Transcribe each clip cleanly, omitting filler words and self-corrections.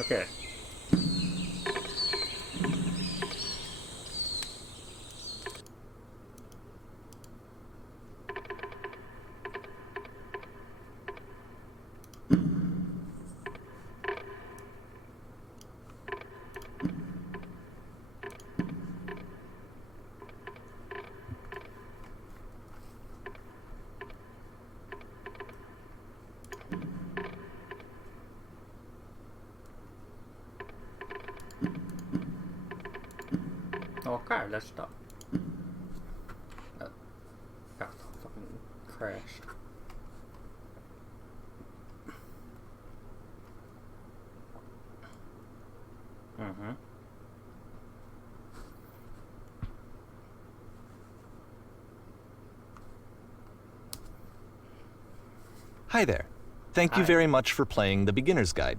Okay. Oh god, let's stop. God, fucking crashed. Mm-hmm. Hi there. Thank you Hi. very much for playing The Beginner's Guide.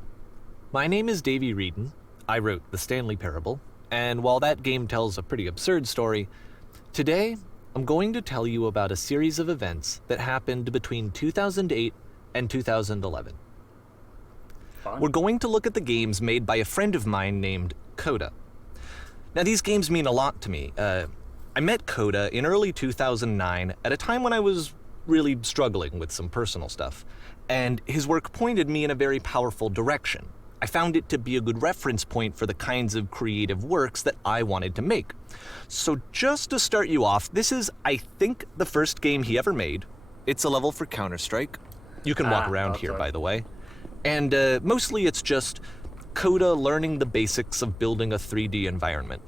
My name is Davey Reedon. I wrote The Stanley Parable, and while that game tells a pretty absurd story, today I'm going to tell you about a series of events that happened between 2008 and 2011. Fun. We're going to look at the games made by a friend of mine named Coda. Now, these games mean a lot to me. I met Coda in early 2009 at a time when I was really struggling with some personal stuff, and his work pointed me in a very powerful direction. I found it to be a good reference point for the kinds of creative works that I wanted to make. So just to start you off, this is, I think, the first game he ever made. It's a level for Counter-Strike. You can walk around here, by the way. And mostly it's just Coda learning the basics of building a 3D environment.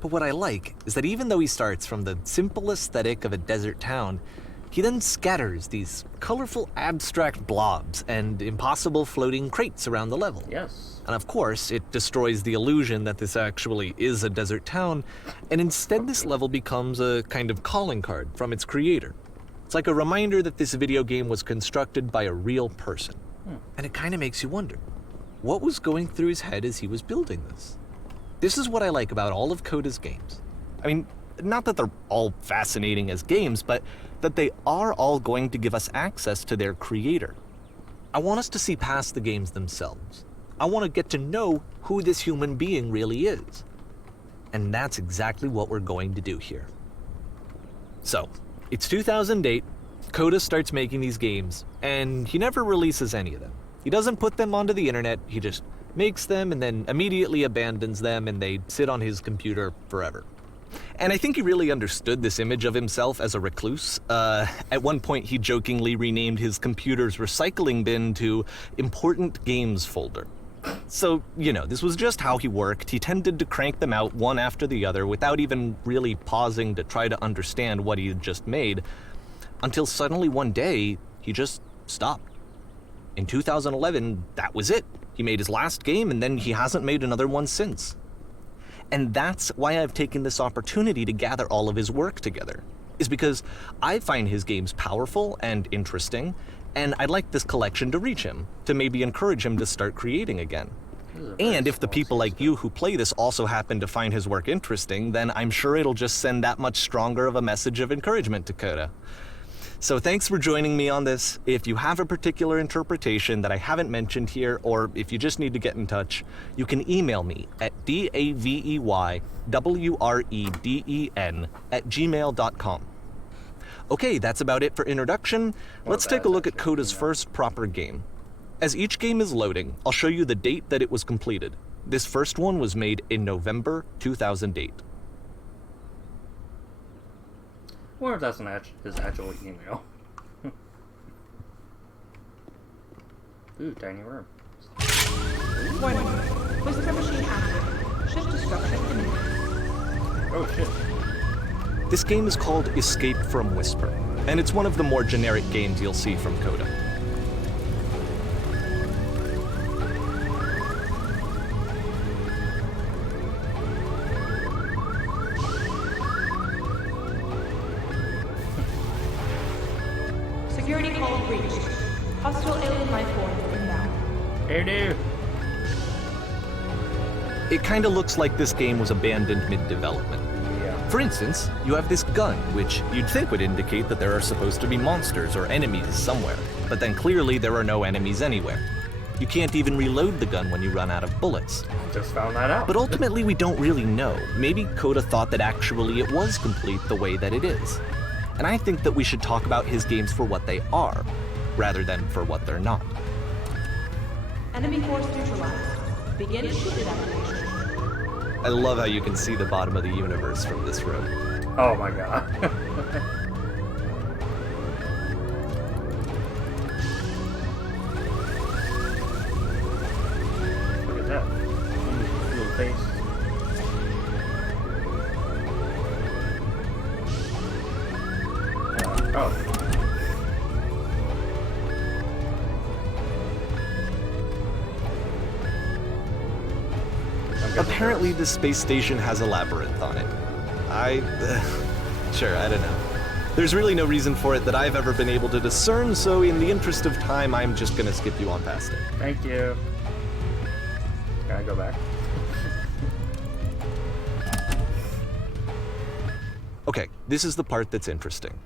But what I like is that even though he starts from the simple aesthetic of a desert town, he then scatters these colorful abstract blobs and impossible floating crates around the level. Yes. And of course, it destroys the illusion that this actually is a desert town, and instead this level becomes a kind of calling card from its creator. It's like a reminder that this video game was constructed by a real person. And it kind of makes you wonder, what was going through his head as he was building this? This is what I like about all of Coda's games. I mean, not that they're all fascinating as games, but that they are all going to give us access to their creator. I want us to see past the games themselves. I want to get to know who this human being really is. And that's exactly what we're going to do here. So, it's 2008, Coda starts making these games, and he never releases any of them. He doesn't put them onto the internet, he just makes them and then immediately abandons them, and they sit on his computer forever. And I think he really understood this image of himself as a recluse. At one point, he jokingly renamed his computer's recycling bin to Important Games Folder. So, you know, this was just how he worked. He tended to crank them out one after the other without even really pausing to try to understand what he had just made, until suddenly one day, he just stopped. In 2011, that was it. He made his last game, and then he hasn't made another one since. And that's why I've taken this opportunity to gather all of his work together, is because I find his games powerful and interesting, and I'd like this collection to reach him, to maybe encourage him to start creating again. And if the people like you who play this also happen to find his work interesting, then I'm sure it'll just send that much stronger of a message of encouragement to Coda. So thanks for joining me on this. If you have a particular interpretation that I haven't mentioned here, or if you just need to get in touch, you can email me at daveywreden@gmail.com. Okay, that's about it for introduction. Let's take a look at Coda's first proper game. As each game is loading, I'll show you the date that it was completed. This first one was made in November 2008. I wonder if that's his actual email. Ooh, tiny room. Warning. Whisper machine active. Shift destruction imminent. Oh shit. This game is called Escape from Whisper, and it's one of the more generic games you'll see from Coda. Security call breached. Hostile alien life form inbound. Hey dude. It kinda looks like this game was abandoned mid-development. Yeah. For instance, you have this gun, which you'd think would indicate that there are supposed to be monsters or enemies somewhere, but then clearly there are no enemies anywhere. You can't even reload the gun when you run out of bullets. Just found that out. But ultimately, we don't really know. Maybe Coda thought that actually it was complete the way that it is. And I think that we should talk about his games for what they are, rather than for what they're not. Enemy force neutralized. Begin shield evacuation. I love how you can see the bottom of the universe from this room. Oh my god. Look at that. Little face. Oh. Apparently, the space station has a labyrinth on it. Sure, I don't know. There's really no reason for it that I've ever been able to discern, so in the interest of time, I'm just gonna skip you on past it. Thank you. Can I go back? Okay, this is the part that's interesting.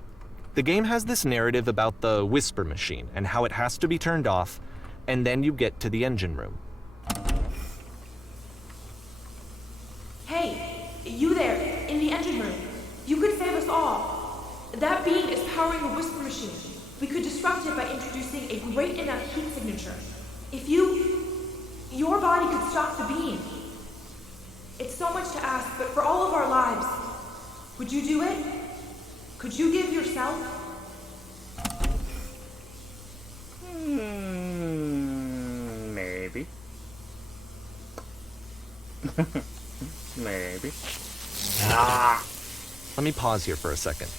The game has this narrative about the Whisper Machine and how it has to be turned off, and then you get to the engine room. Hey, you there, in the engine room. You could save us all. That beam is powering the Whisper Machine. We could disrupt it by introducing a great enough heat signature. If your body could stop the beam. It's so much to ask, but for all of our lives, would you do it? Could you give yourself? Maybe. Maybe. Let me pause here for a second.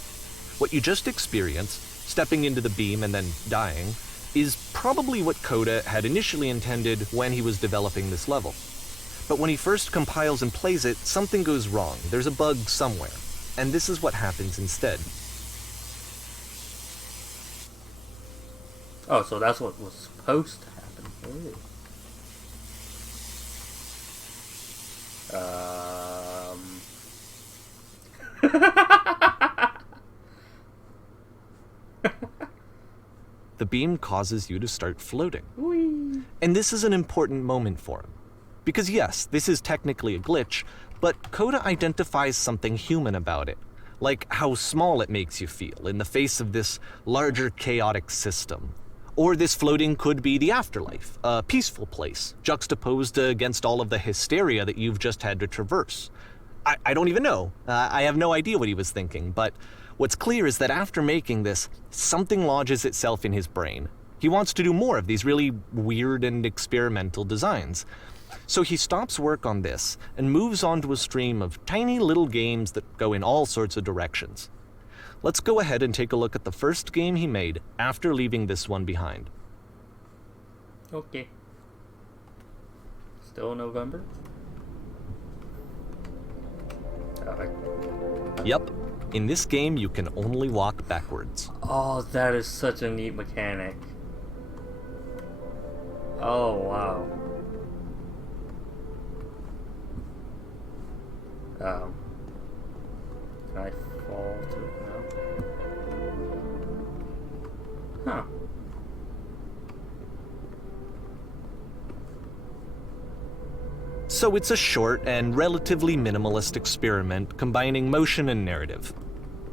What you just experienced, stepping into the beam and then dying, is probably what Coda had initially intended when he was developing this level. But when he first compiles and plays it, something goes wrong. There's a bug somewhere. And this is what happens instead. Oh, so that's what was supposed to happen. Ooh. The beam causes you to start floating. Whee. And this is an important moment for him. Because yes, this is technically a glitch, but Coda identifies something human about it. Like how small it makes you feel in the face of this larger chaotic system. Or this floating could be the afterlife, a peaceful place, juxtaposed against all of the hysteria that you've just had to traverse. I don't even know. I have no idea what he was thinking, but what's clear is that after making this, something lodges itself in his brain. He wants to do more of these really weird and experimental designs. So he stops work on this and moves on to a stream of tiny little games that go in all sorts of directions. Let's go ahead and take a look at the first game he made after leaving this one behind. Okay. Still November? Yep. In this game, you can only walk backwards. Oh, that is such a neat mechanic. Oh, wow. Can I fall to it now? Huh. So it's a short and relatively minimalist experiment combining motion and narrative.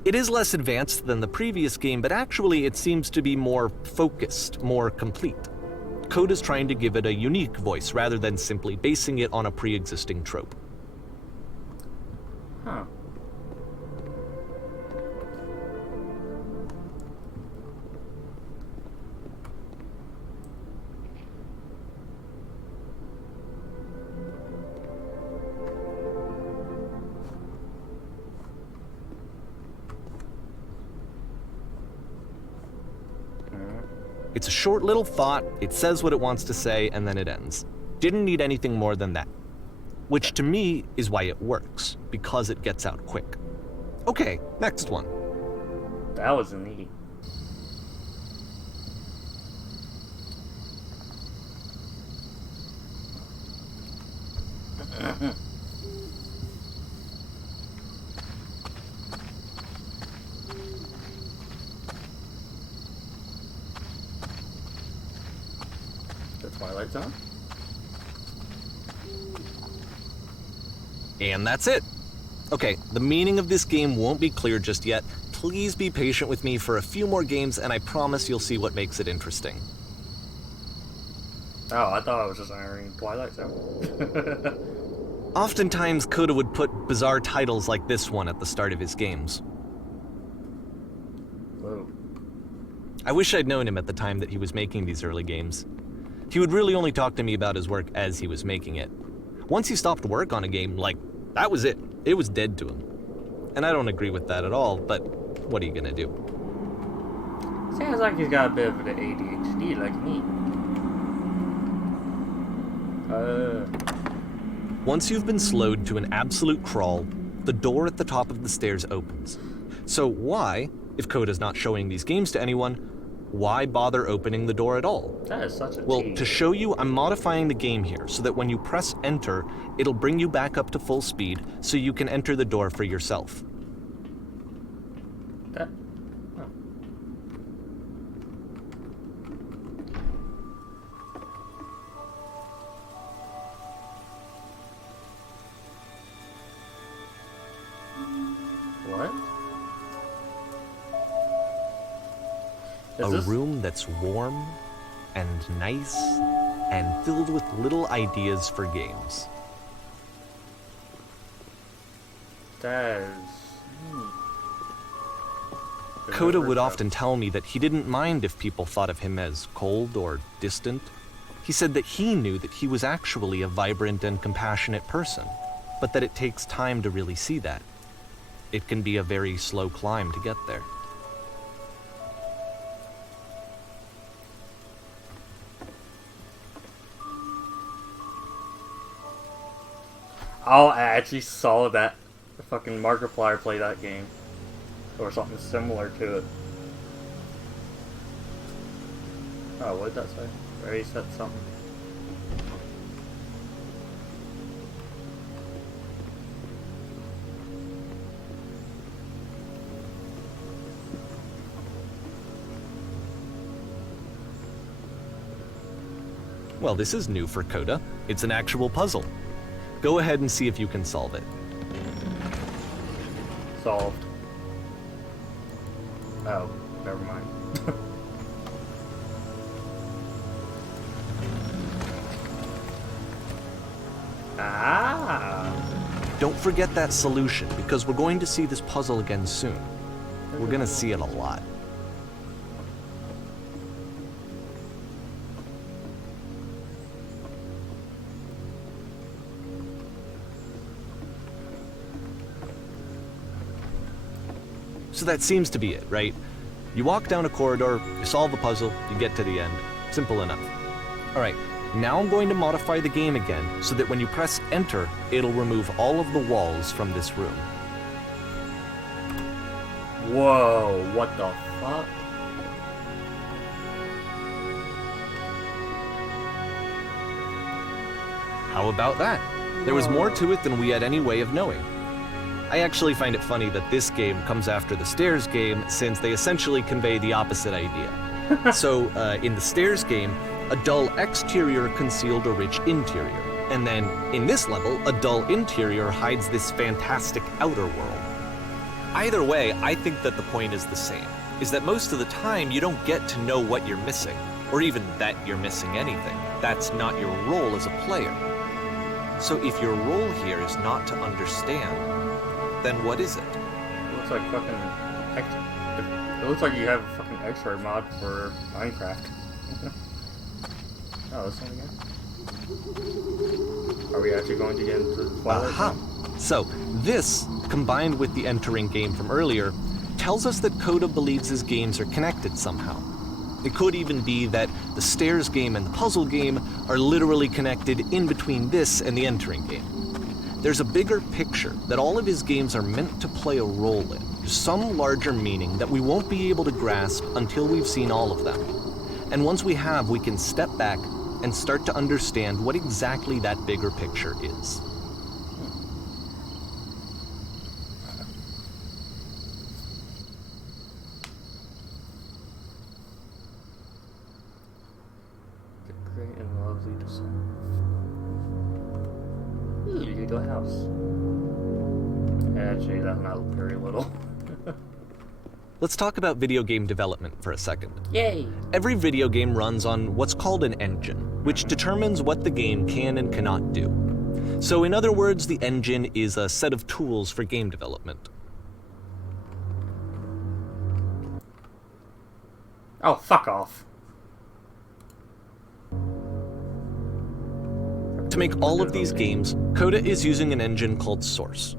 It is less advanced than the previous game, but actually it seems to be more focused, more complete. Coda's trying to give it a unique voice rather than simply basing it on a pre-existing trope. Huh. It's a short little thought, it says what it wants to say, and then it ends. Didn't need anything more than that. Which to me is why it works, because it gets out quick. Okay, next one. That was neat. The Twilight Zone? And that's it. Okay, the meaning of this game won't be clear just yet. Please be patient with me for a few more games, and I promise you'll see what makes it interesting. Oh, I thought I was just entering Twilight Zone. Oftentimes, Coda would put bizarre titles like this one at the start of his games. Whoa. I wish I'd known him at the time that he was making these early games. He would really only talk to me about his work as he was making it. Once he stopped work on a game, like, that was it. It was dead to him. And I don't agree with that at all, but what are you gonna do? Sounds like he's got a bit of an ADHD like me. Once you've been slowed to an absolute crawl, the door at the top of the stairs opens. So why, if Coda's not showing these games to anyone, why bother opening the door at all? That is such a Well, tease. to show you, I'm modifying the game here so that when you press enter, it'll bring you back up to full speed so you can enter the door for yourself. That... Oh. What? Is A this... room that's warm and nice and filled with little ideas for games. That is... Coda would often tell me that he didn't mind if people thought of him as cold or distant. He said that he knew that he was actually a vibrant and compassionate person, but that it takes time to really see that. It can be a very slow climb to get there. Oh, I actually saw that fucking Markiplier play that game. Or something similar to it. Oh, what did that say? Or he said something. Well, this is new for Coda. It's an actual puzzle. Go ahead and see if you can solve it. Solved. Oh, never mind. Ah! Don't forget that solution, because we're going to see this puzzle again soon. We're gonna see it a lot. So that seems to be it, right? You walk down a corridor, you solve the puzzle, you get to the end. Simple enough. Alright, now I'm going to modify the game again so that when you press enter, it'll remove all of the walls from this room. Whoa, what the fuck? How about that? There was more to it than we had any way of knowing. I actually find it funny that this game comes after the Stairs game, since they essentially convey the opposite idea. So, in the Stairs game, a dull exterior concealed a rich interior. And then, in this level, a dull interior hides this fantastic outer world. Either way, I think that the point is the same, is that most of the time you don't get to know what you're missing, or even that you're missing anything. That's not your role as a player. So if your role here is not to understand, then what is it? It looks like fucking... It looks like you have a fucking X-ray mod for Minecraft. Oh, this one again? Are we actually going to get into Twilight Aha! Zone? So, this, combined with the entering game from earlier, tells us that Coda believes his games are connected somehow. It could even be that the Stairs game and the puzzle game are literally connected in between this and the entering game. There's a bigger picture that all of his games are meant to play a role in, some larger meaning that we won't be able to grasp until we've seen all of them. And once we have, we can step back and start to understand what exactly that bigger picture is. The great and cozy descent. Ooh, you could go house. Actually, that's not very little. Let's talk about video game development for a second. Yay! Every video game runs on what's called an engine, which determines what the game can and cannot do. So in other words, the engine is a set of tools for game development. Oh, fuck off. To make all of these games, Coda is using an engine called Source.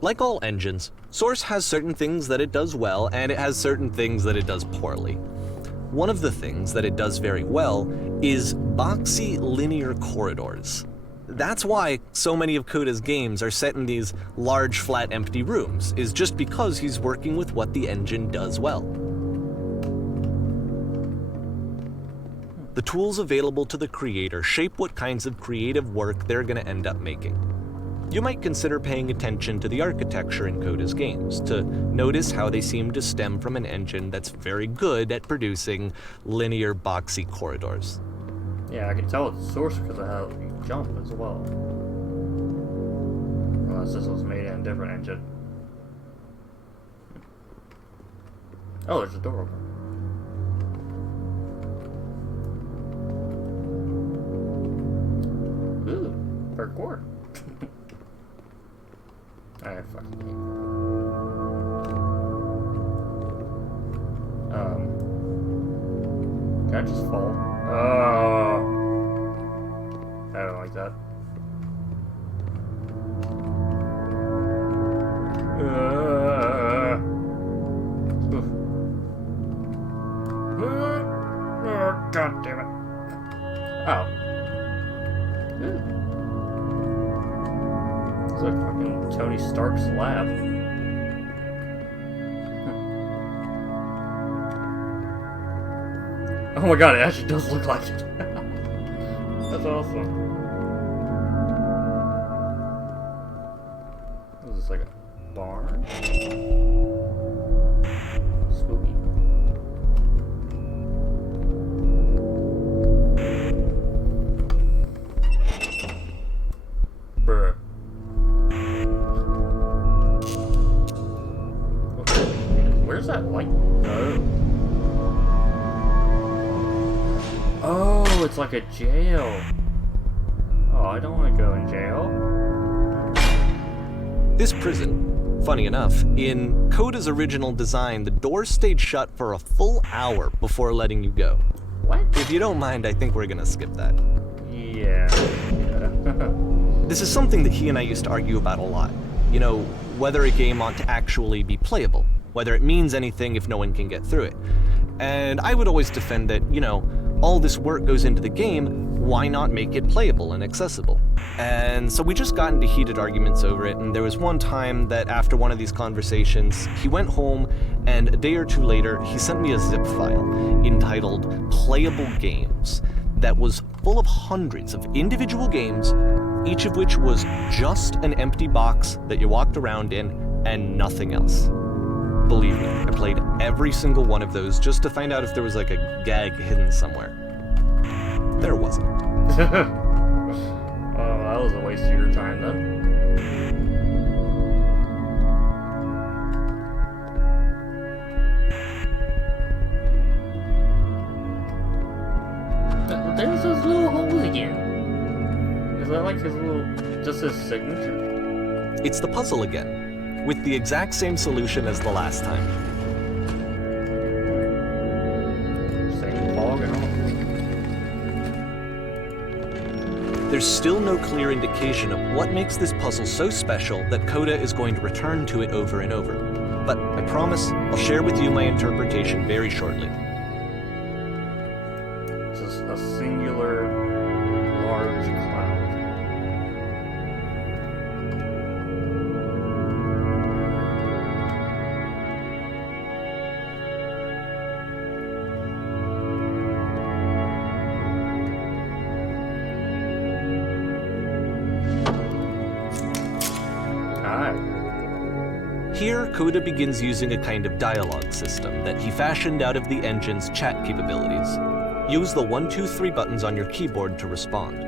Like all engines, Source has certain things that it does well, and it has certain things that it does poorly. One of the things that it does very well is boxy linear corridors. That's why so many of Coda's games are set in these large, flat, empty rooms, is just because he's working with what the engine does well. The tools available to the creator shape what kinds of creative work they're going to end up making. You might consider paying attention to the architecture in Coda's games to notice how they seem to stem from an engine that's very good at producing linear, boxy corridors. Yeah, I can tell it's Source because of how you jump as well. Unless this was made in a different engine. Oh, there's a door open. Ooh, parkour. Alright, fucking hate. Can I just fall? Oh, I don't like that. Oof. Oh, God damn it. Oh. Ooh. It's like fucking Tony Stark's lab. Oh my god, it actually does look like it. That's awesome. What is this, like a barn? Spooky. Bruh. Where's that light go? Oh, it's like a jail. Oh, I don't want to go in jail. This prison, funny enough, in Coda's original design, the doors stayed shut for a full hour before letting you go. What? If you don't mind, I think we're gonna skip that. Yeah. This is something that he and I used to argue about a lot. You know, whether a game ought to actually be playable, whether it means anything if no one can get through it. And I would always defend that, you know, all this work goes into the game, why not make it playable and accessible? And so we just got into heated arguments over it, and there was one time that after one of these conversations, he went home, and a day or two later, he sent me a zip file entitled Playable Games that was full of hundreds of individual games, each of which was just an empty box that you walked around in and nothing else. Believe me, I played every single one of those just to find out if there was like a gag hidden somewhere. There wasn't. Oh, that was a waste of your time then. There's those little holes again. Is that like his little, just his signature? It's the puzzle again, with the exact same solution as the last time. Same fog and all. There's still no clear indication of what makes this puzzle so special that Coda is going to return to it over and over. But I promise I'll share with you my interpretation very shortly. Just a singular large cloud. Here, Coda begins using a kind of dialogue system that he fashioned out of the engine's chat capabilities. Use the 1, 2, 3 buttons on your keyboard to respond.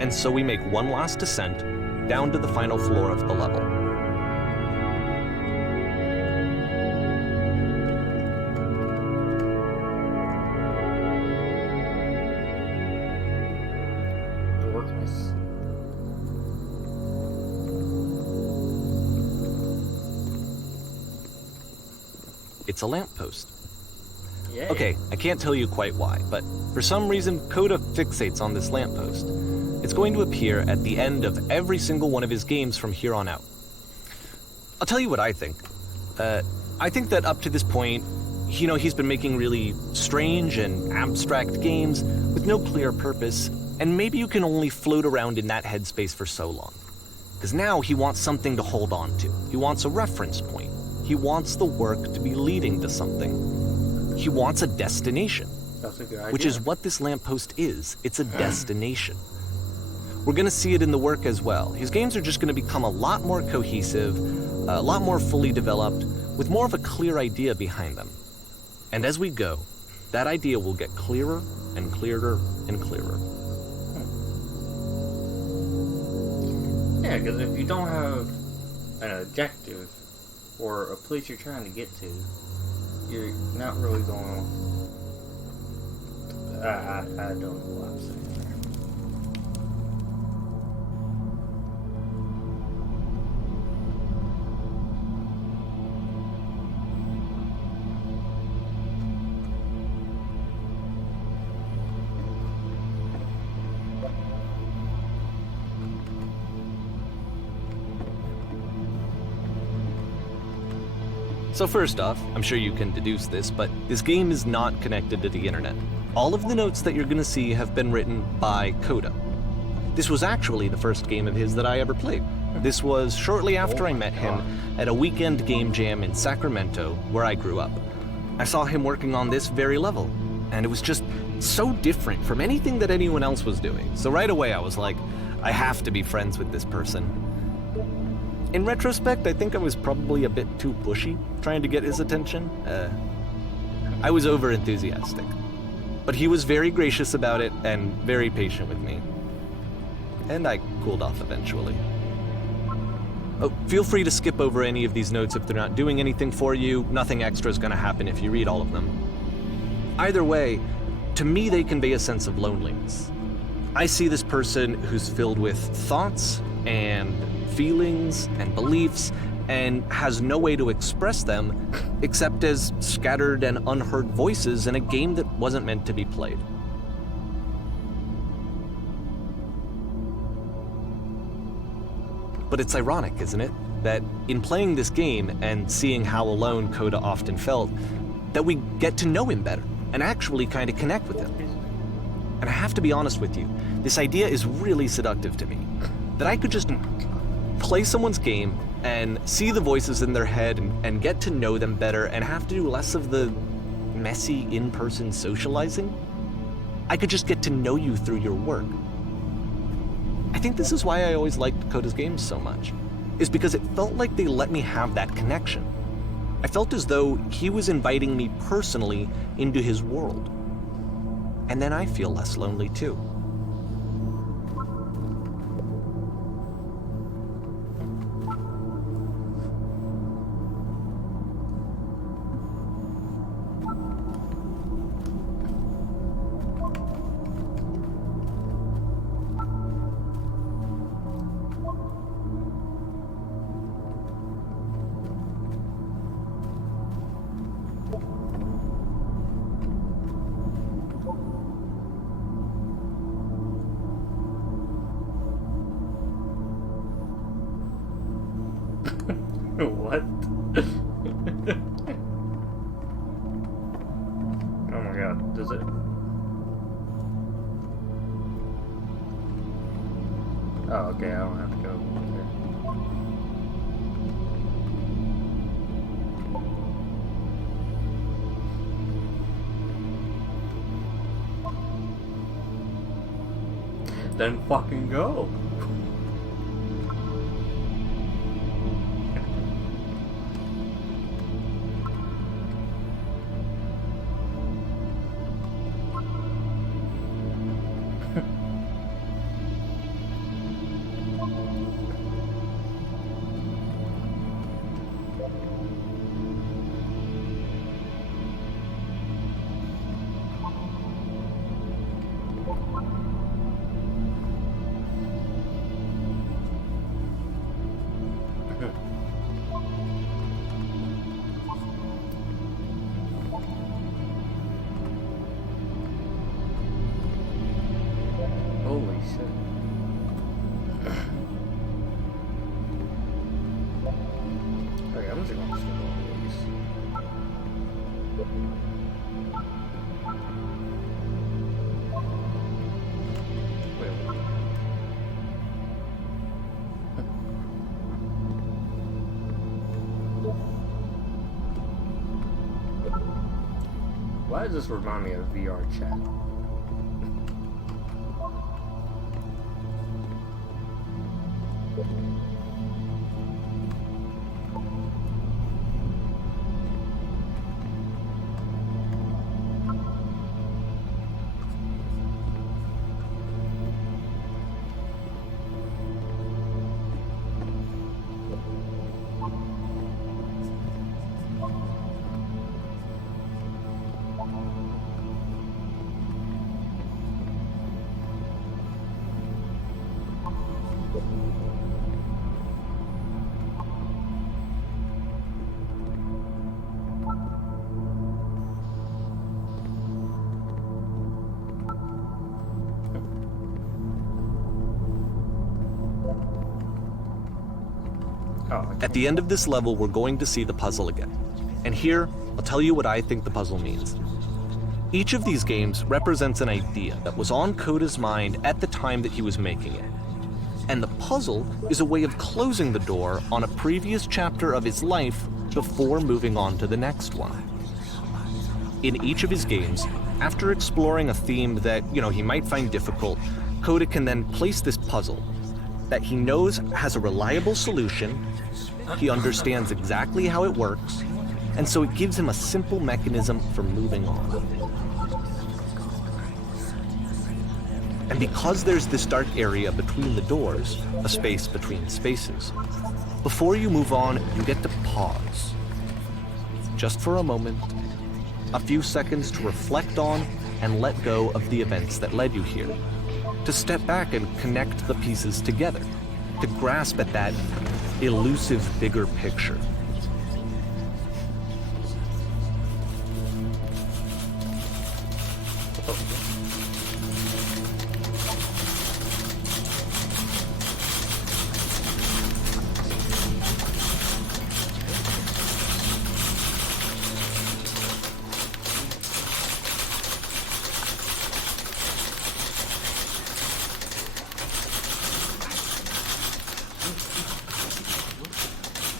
And so we make one last descent down to the final floor of the level. Darkness. It's a lamppost. Yeah. Okay, I can't tell you quite why, but for some reason, Coda fixates on this lamppost. It's going to appear at the end of every single one of his games from here on out. I'll tell you what I think. I think that up to this point, he's been making really strange and abstract games with no clear purpose, and maybe you can only float around in that headspace for so long. Because now he wants something to hold on to. He wants a reference point. He wants the work to be leading to something. He wants a destination. That's a good idea. Which is what this lamppost is. It's a destination. We're going to see it in the work as well. His games are just going to become a lot more cohesive, a lot more fully developed, with more of a clear idea behind them. And as we go, that idea will get clearer and clearer and clearer. Yeah, because if you don't have an objective or a place you're trying to get to, you're not really going to... I don't know what I'm saying there. So first off, I'm sure you can deduce this, but this game is not connected to the internet. All of the notes that you're going to see have been written by Coda. This was actually the first game of his that I ever played. This was shortly after I met him at a weekend game jam in Sacramento, where I grew up. I saw him working on this very level, and it was just so different from anything that anyone else was doing. So right away I was like, I have to be friends with this person. In retrospect, I think I was probably a bit too pushy, trying to get his attention. I was over-enthusiastic. But he was very gracious about it and very patient with me. and I cooled off eventually. Oh, feel free to skip over any of these notes if they're not doing anything for you. Nothing extra is going to happen if you read all of them. Either way, to me they convey a sense of loneliness. I see this person who's filled with thoughts and feelings and beliefs and has no way to express them except as scattered and unheard voices in a game that wasn't meant to be played. But it's ironic, isn't it, that in playing this game and seeing how alone Coda often felt, that we get to know him better and actually kind of connect with him. And I have to be honest with you, this idea is really seductive to me. That I could just play someone's game and see the voices in their head and get to know them better and have to do less of the messy in-person socializing. I could just get to know you through your work. I think this is why I always liked Coda's games so much, is because it felt like they let me have that connection. I felt as though he was inviting me personally into his world. And then I feel less lonely too. What? Oh my god, does it? Oh, okay, I don't have to go there. Then fucking go. Holy shit. Okay, I'm just gonna skip all of these. Wait, what? Why does this remind me of VR chat? At the end of this level, we're going to see the puzzle again. And here, I'll tell you what I think the puzzle means. Each of these games represents an idea that was on Coda's mind at the time that he was making it. And the puzzle is a way of closing the door on a previous chapter of his life before moving on to the next one. In each of his games, after exploring a theme that, he might find difficult, Coda can then place this puzzle that he knows has a reliable solution, he understands exactly how it works, and so it gives him a simple mechanism for moving on. And And because there's this dark area between the doors, a space between spaces, before you move on, you get to pause. Just for a moment, a few seconds to reflect on and let go of the events that led you here. To step back and connect the pieces together. To grasp at that elusive bigger picture.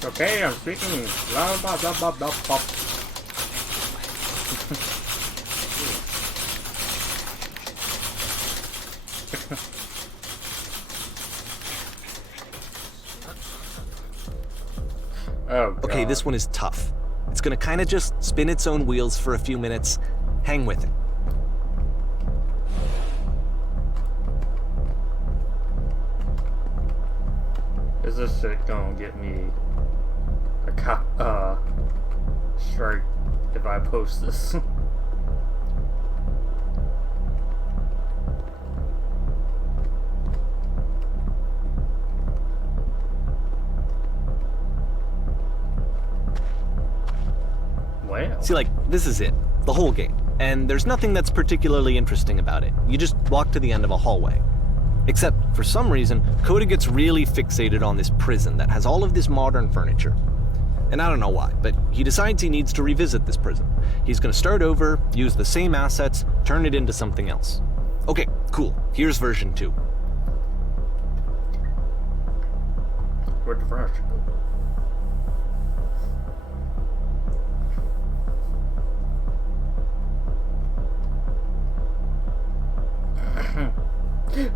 Okay, I'm speaking. Blah blah blah blah blah blah. Oh, God. Okay, this one is tough. It's gonna kinda just spin its own wheels for a few minutes. Hang with it. Is this shit gonna get me a strike if I post this? Well. See, like, this is it. The whole game. And there's nothing that's particularly interesting about it. You just walk to the end of a hallway. Except, for some reason, Coda gets really fixated on this prison that has all of this modern furniture. And I don't know why, but he decides he needs to revisit this prison. He's gonna start over, use the same assets, turn it into something else. Okay, cool. Here's version 2. Where'd the furniture go?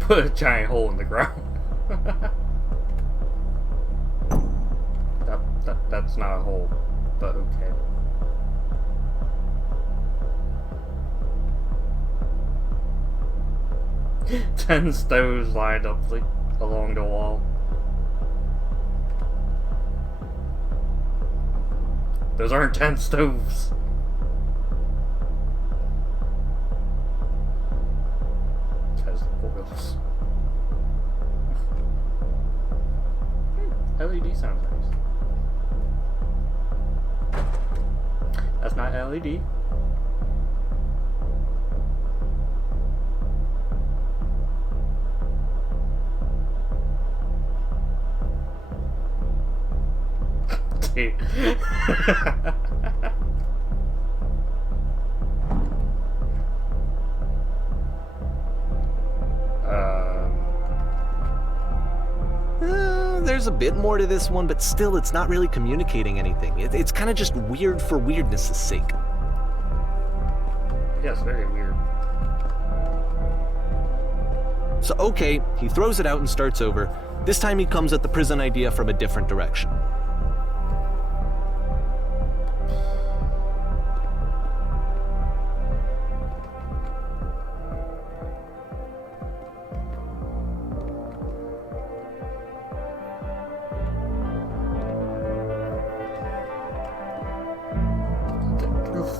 Put a giant hole in the ground. That's not a hole, but okay. 10 stoves lined up along the wall. Those aren't 10 stoves. Oils. LED sounds nice. That's not LED. Dude. There's a bit more to this one, but still, it's not really communicating anything. It's kind of just weird for weirdness' sake. Yes, very weird. So, okay, he throws it out and starts over. This time he comes at the prison idea from a different direction.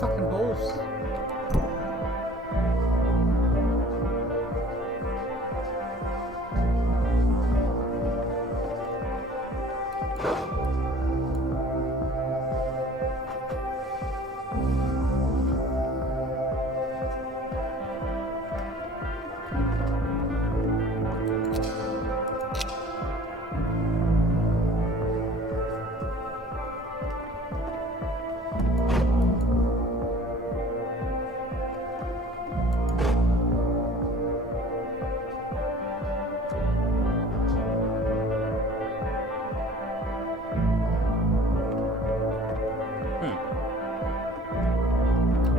Fucking holes.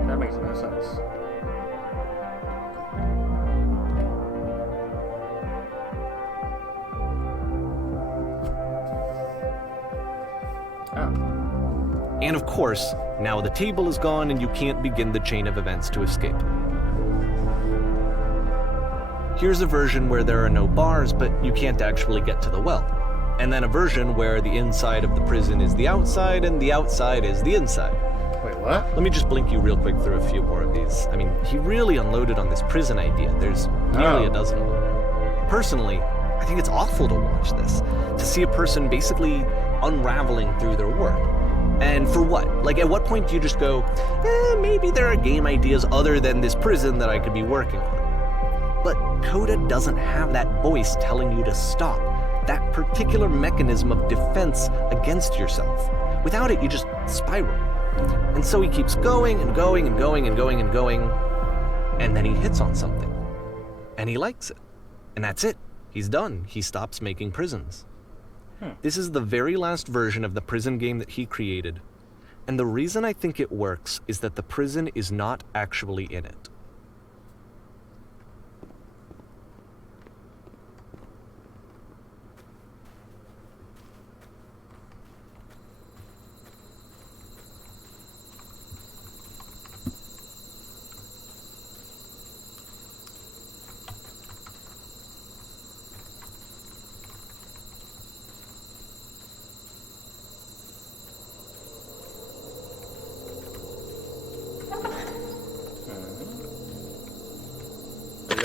That makes no sense. Oh. And of course, now the table is gone and you can't begin the chain of events to escape. Here's a version where there are no bars, but you can't actually get to the well. And then a version where the inside of the prison is the outside and the outside is the inside. Wait, what? Let me just blink you real quick through a few more of these. I mean, he really unloaded on this prison idea. There's nearly a dozen of them. Personally, I think it's awful to watch this, to see a person basically unraveling through their work. And for what? Like, at what point do you just go, maybe there are game ideas other than this prison that I could be working on? But Coda doesn't have that voice telling you to stop, that particular mechanism of defense against yourself. Without it, you just spiral. And so he keeps going and going and going and going and going, and then he hits on something. And he likes it. And that's it. He's done. He stops making prisons. This is the very last version of the prison game that he created. And the reason I think it works is that the prison is not actually in it.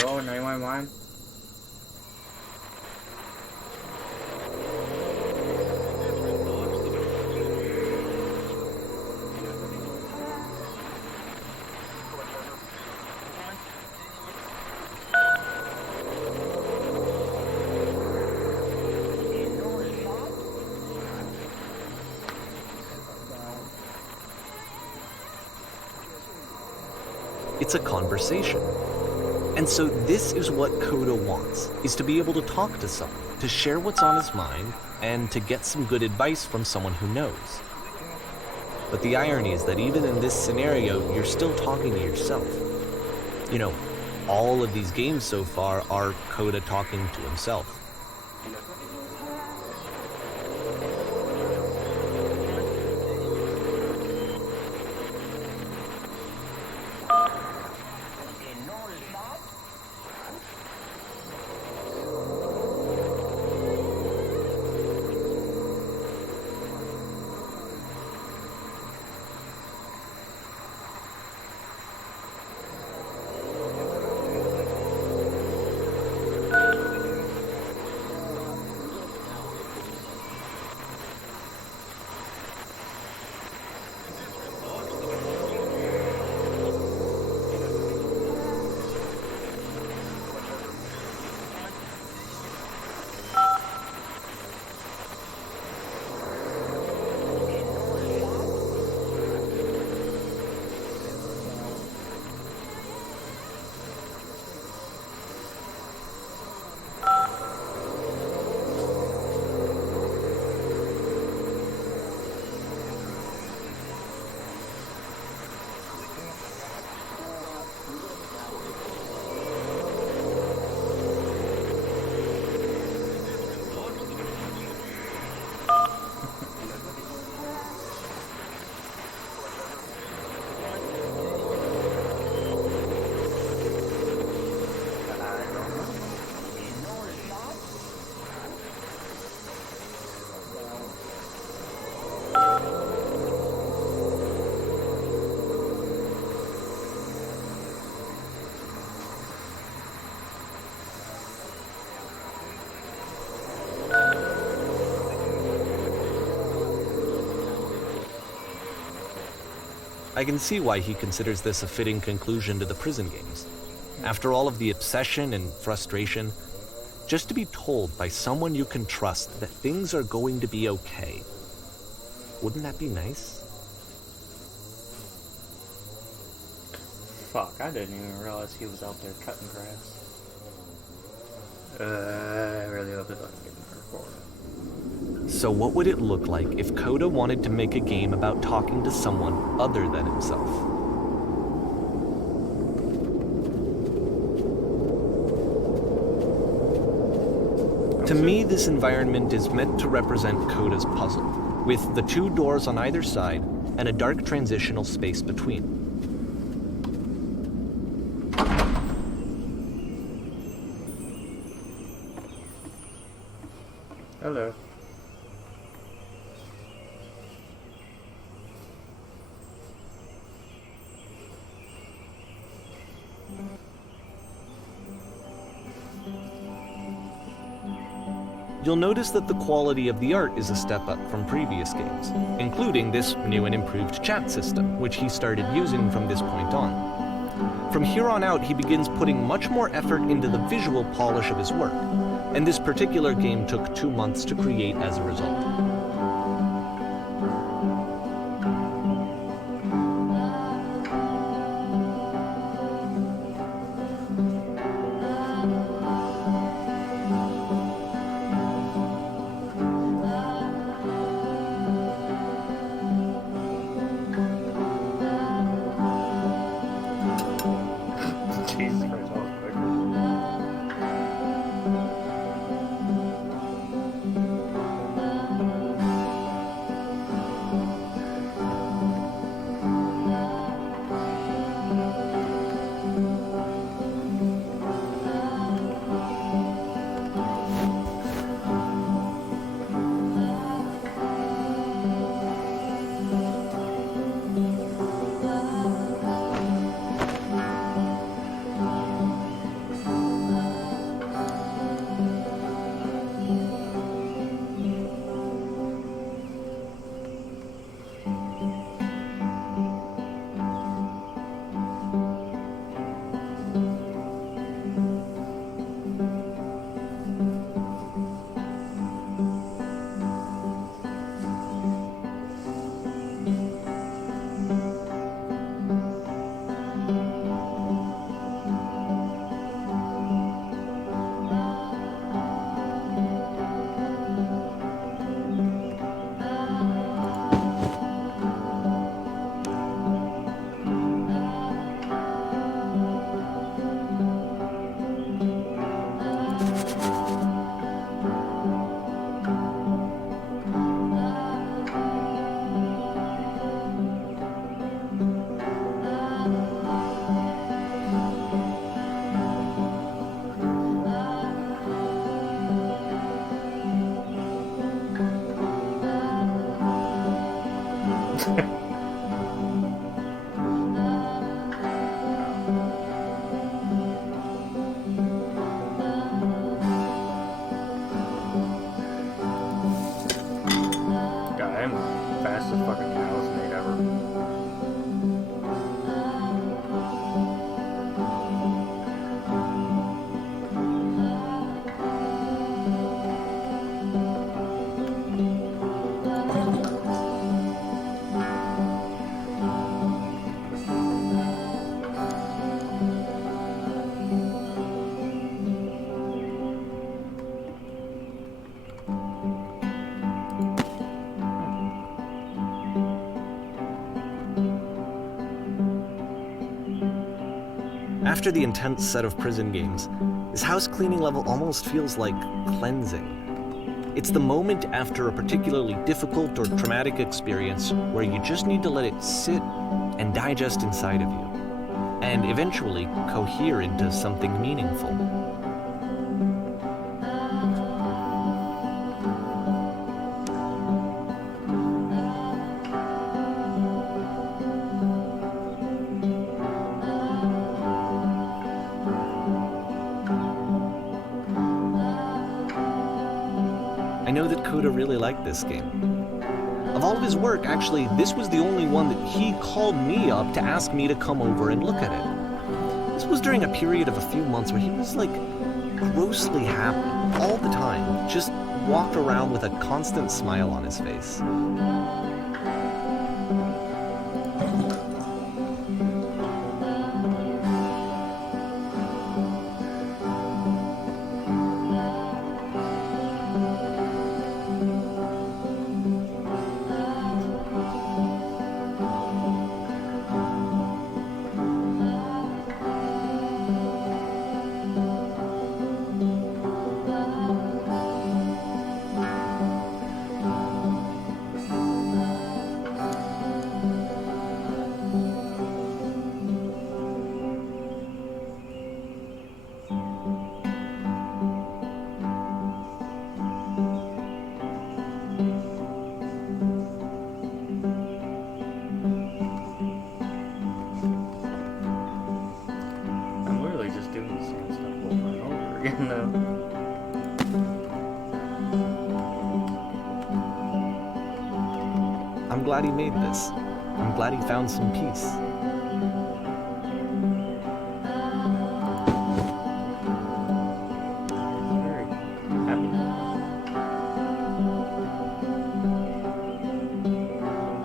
Yo, 911. It's a conversation. And so this is what Coda wants, is to be able to talk to someone, to share what's on his mind, and to get some good advice from someone who knows. But the irony is that even in this scenario, you're still talking to yourself. You know, all of these games so far are Coda talking to himself. I can see why he considers this a fitting conclusion to the prison games. After all of the obsession and frustration, just to be told by someone you can trust that things are going to be okay. Wouldn't that be nice? Fuck, I didn't even realize he was out there cutting grass. I really hope it doesn't get recorded. So what would it look like if Coda wanted to make a game about talking to someone other than himself? To me, this environment is meant to represent Coda's puzzle, with the two doors on either side and a dark transitional space between. Hello. You'll notice that the quality of the art is a step up from previous games, including this new and improved chat system, which he started using from this point on. From here on out, he begins putting much more effort into the visual polish of his work, and this particular game took 2 months to create as a result. Jesus Christ, that was quick. God, I'm the fastest fucking hallucinate ever. After the intense set of prison games, this house cleaning level almost feels like cleansing. It's the moment after a particularly difficult or traumatic experience where you just need to let it sit and digest inside of you, and eventually cohere into something meaningful. I know that Coda really liked this game. Of all of his work, actually, this was the only one that he called me up to ask me to come over and look at it. This was during a period of a few months where he was like grossly happy all the time, just walked around with a constant smile on his face. glad he made this. I'm glad he found some peace. Very happy.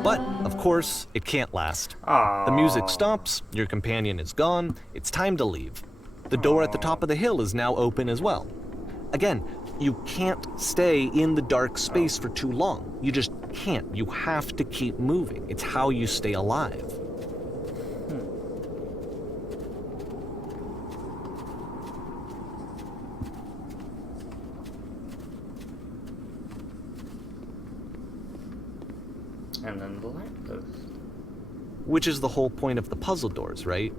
But, of course, it can't last. Aww. The music stops, your companion is gone, it's time to leave. The door at the top of the hill is now open as well. Again, you can't stay in the dark space for too long. You just can't. You have to keep moving. It's how you stay alive. And then the lamppost. Which is the whole point of the puzzle doors, right?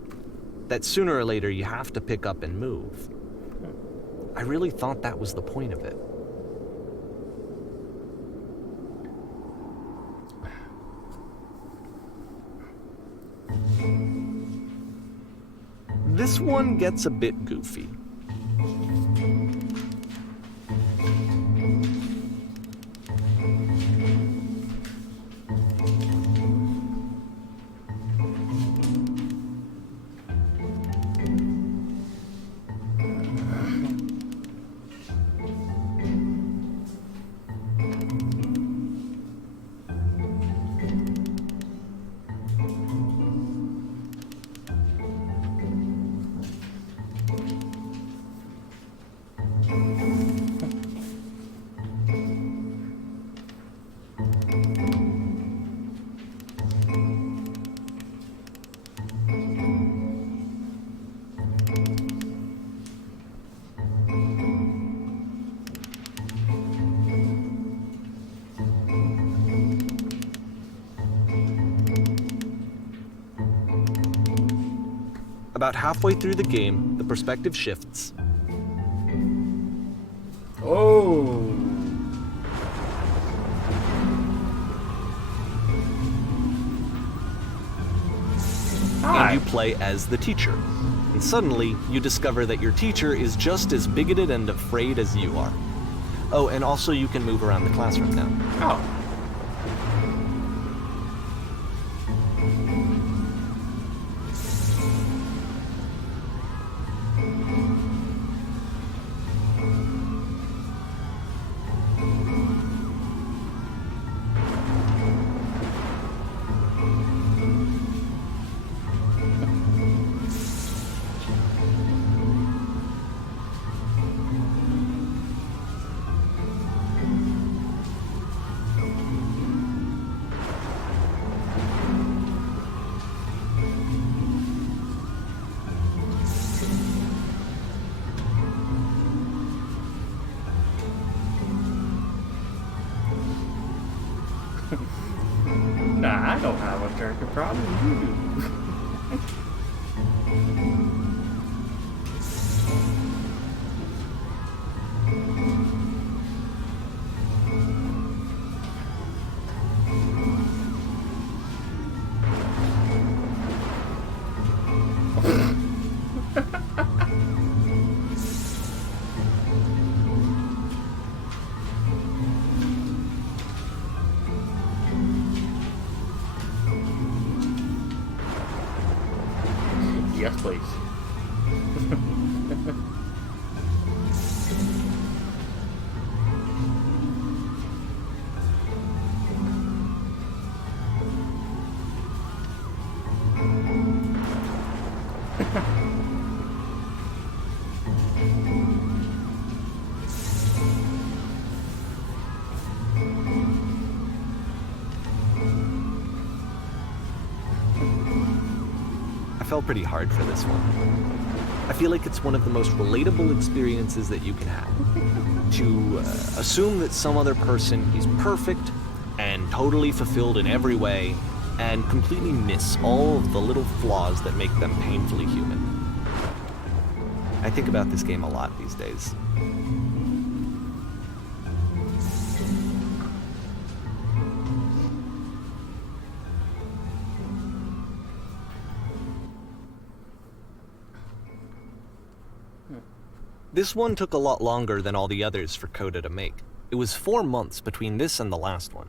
That sooner or later you have to pick up and move. I really thought that was the point of it. This one gets a bit goofy. About halfway through the game, the perspective shifts. Oh. Hi. And you play as the teacher. And suddenly, you discover that your teacher is just as bigoted and afraid as you are. Oh, and also you can move around the classroom now. Oh. Nah, I don't have a drinking problem. You do. Yes, please. I fell pretty hard for this one. I feel like it's one of the most relatable experiences that you can have. To assume that some other person is perfect and totally fulfilled in every way, and completely miss all of the little flaws that make them painfully human. I think about this game a lot these days. This one took a lot longer than all the others for Coda to make. It was 4 months between this and the last one.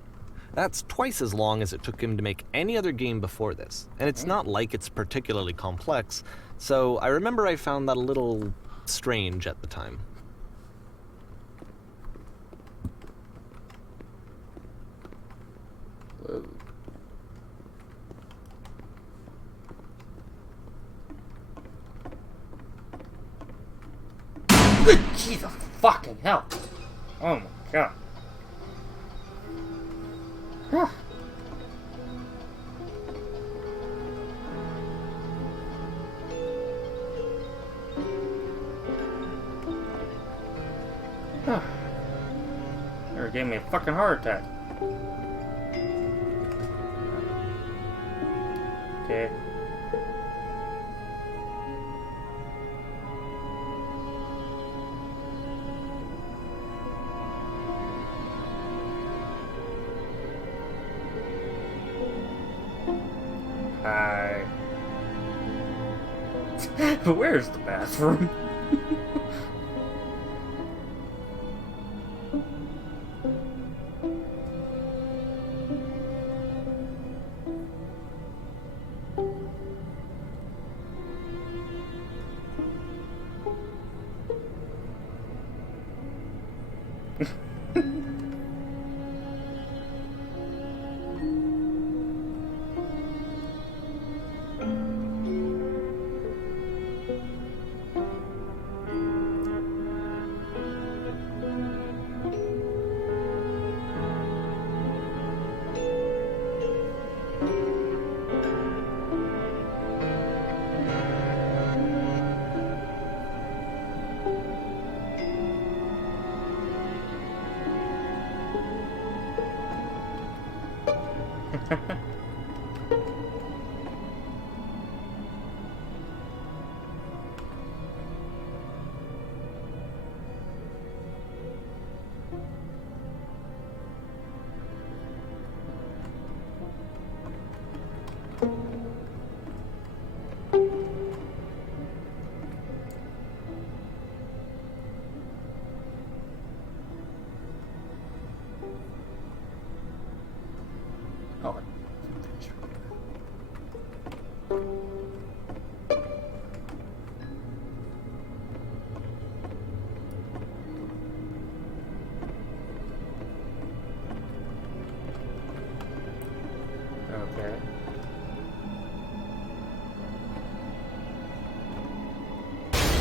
That's twice as long as it took him to make any other game before this, and it's not like it's particularly complex, so I remember I found that a little strange at the time. Whoa. Jesus fucking hell! Oh my god. Huh. Never gave me a fucking heart attack. Okay. Hi. Where's the bathroom? Oh. Okay.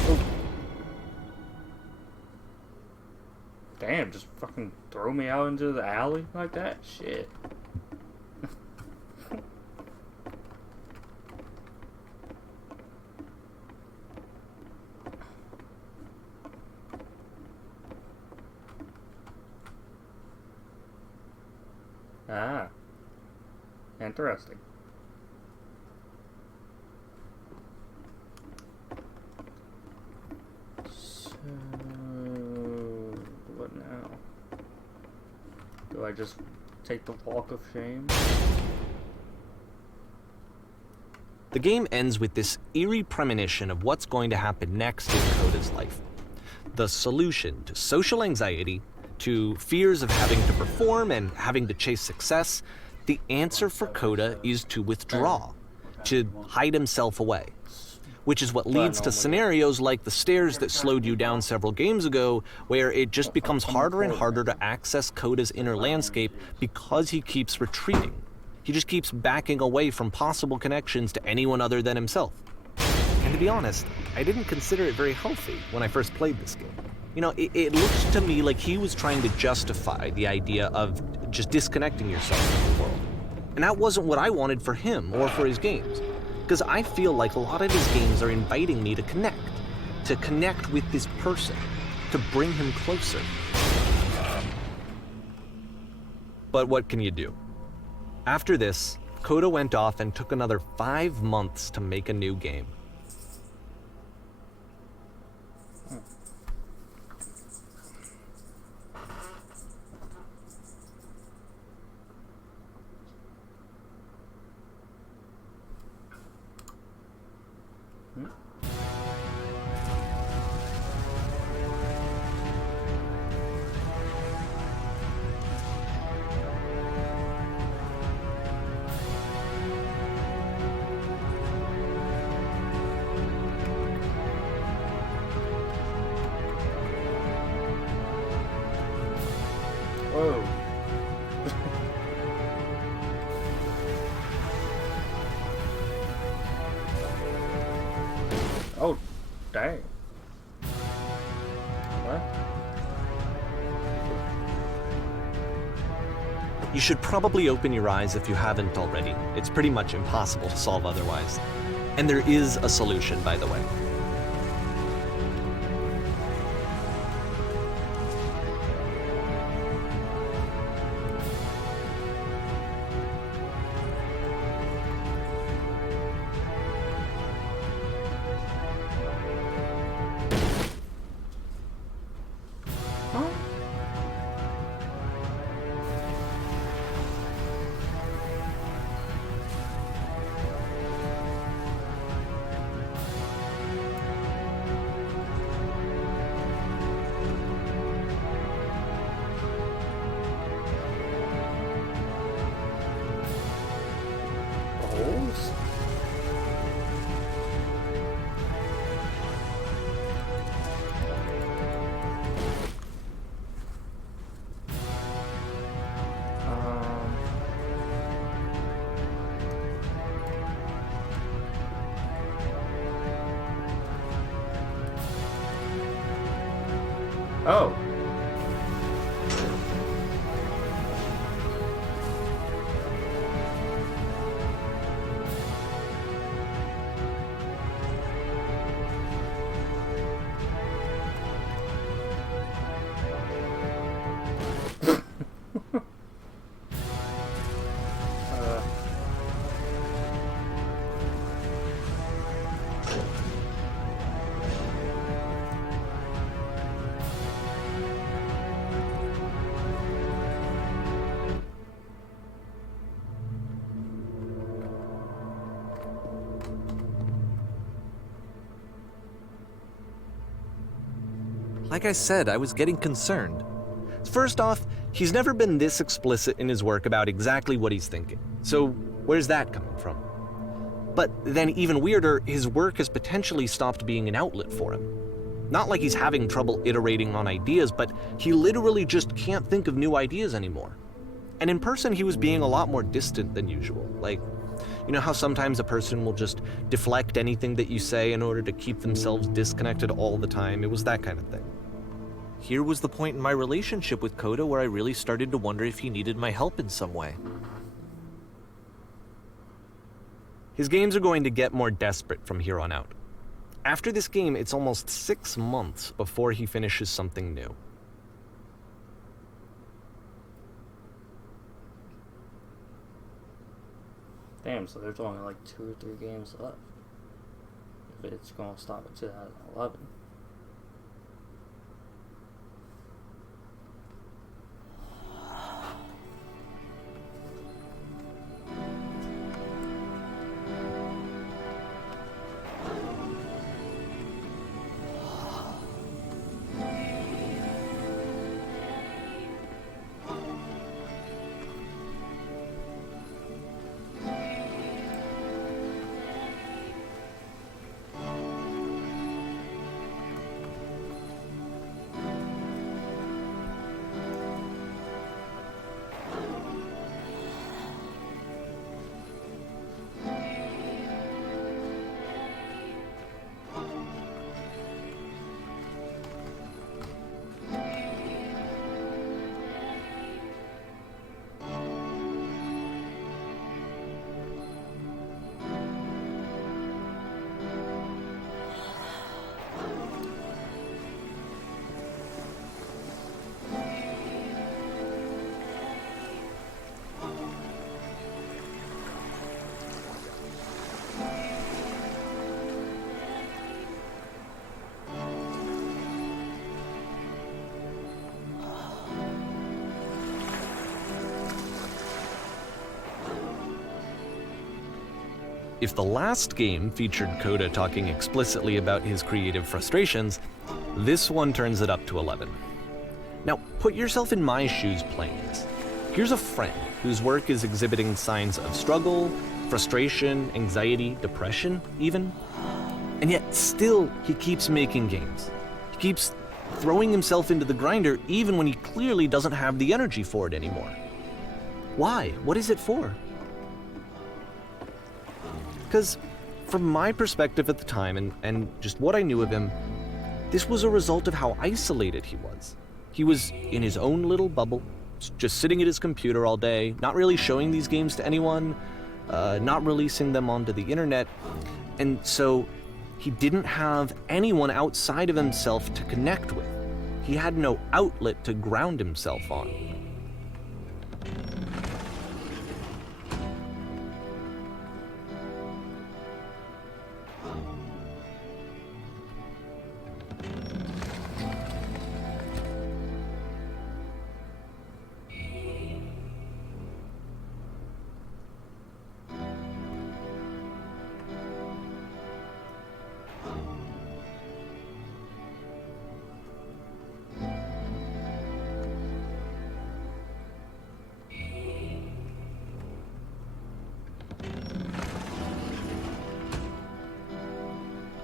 Oh. Damn, just fucking throw me out into the alley like that? Shit. Ah. Interesting. So, what now? Do I just take the walk of shame? The game ends with this eerie premonition of what's going to happen next in Coda's life. The solution to social anxiety, to fears of having to perform and having to chase success, the answer for Coda is to withdraw, to hide himself away. Which is what leads to scenarios like the stairs that slowed you down several games ago, where it just becomes harder and harder to access Coda's inner landscape because he keeps retreating. He just keeps backing away from possible connections to anyone other than himself. And to be honest, I didn't consider it very healthy when I first played this game. You know, it looked to me like he was trying to justify the idea of just disconnecting yourself from the world. And that wasn't what I wanted for him or for his games. Because I feel like a lot of his games are inviting me to connect with this person, to bring him closer. But what can you do? After this, Coda went off and took another 5 months to make a new game. Dang. What? You should probably open your eyes if you haven't already. It's pretty much impossible to solve otherwise. And there is a solution, by the way. Holes? Oh. Like I said, I was getting concerned. First off, he's never been this explicit in his work about exactly what he's thinking. So where's that coming from? But then even weirder, his work has potentially stopped being an outlet for him. Not like he's having trouble iterating on ideas, but he literally just can't think of new ideas anymore. And in person, he was being a lot more distant than usual. Like, you know how sometimes a person will just deflect anything that you say in order to keep themselves disconnected all the time? It was that kind of thing. Here was the point in my relationship with Coda where I really started to wonder if he needed my help in some way. His games are going to get more desperate from here on out. After this game, it's almost 6 months before he finishes something new. Damn, so there's only like 2 or 3 games left. If it's gonna stop at 2011. If the last game featured Coda talking explicitly about his creative frustrations, this one turns it up to 11. Now, put yourself in my shoes playing this. Here's a friend whose work is exhibiting signs of struggle, frustration, anxiety, depression, even. And yet, still, he keeps making games. He keeps throwing himself into the grinder even when he clearly doesn't have the energy for it anymore. Why? What is it for? Because From my perspective at the time, and just what I knew of him, this was a result of how isolated he was. He was in his own little bubble, just sitting at his computer all day, not really showing these games to anyone, not releasing them onto the internet, and so he didn't have anyone outside of himself to connect with. He had no outlet to ground himself on.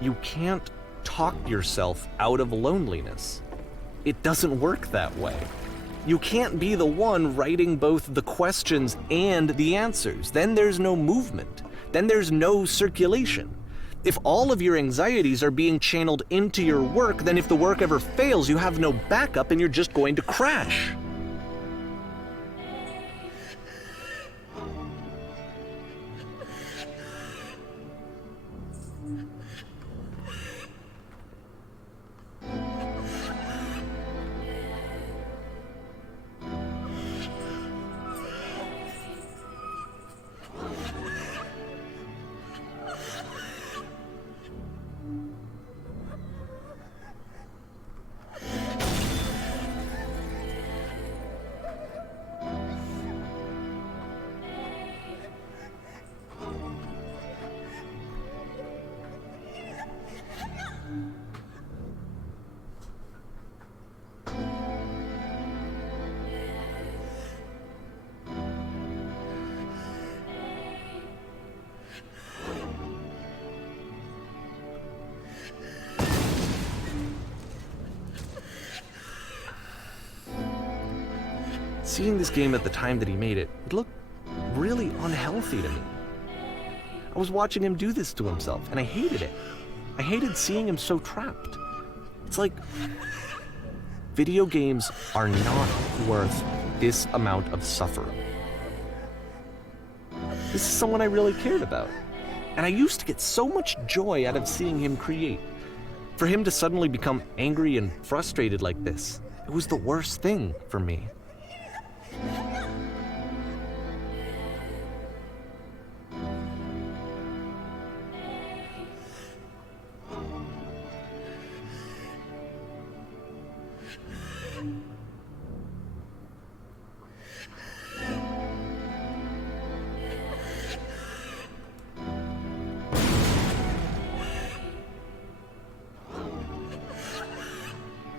You can't talk yourself out of loneliness. It doesn't work that way. You can't be the one writing both the questions and the answers. Then there's no movement. Then there's no circulation. If all of your anxieties are being channeled into your work, then if the work ever fails, you have no backup and you're just going to crash. Seeing this game at the time that he made it, it looked really unhealthy to me. I was watching him do this to himself, and I hated it. I hated seeing him so trapped. It's like, video games are not worth this amount of suffering. This is someone I really cared about, and I used to get so much joy out of seeing him create. For him to suddenly become angry and frustrated like this, it was the worst thing for me.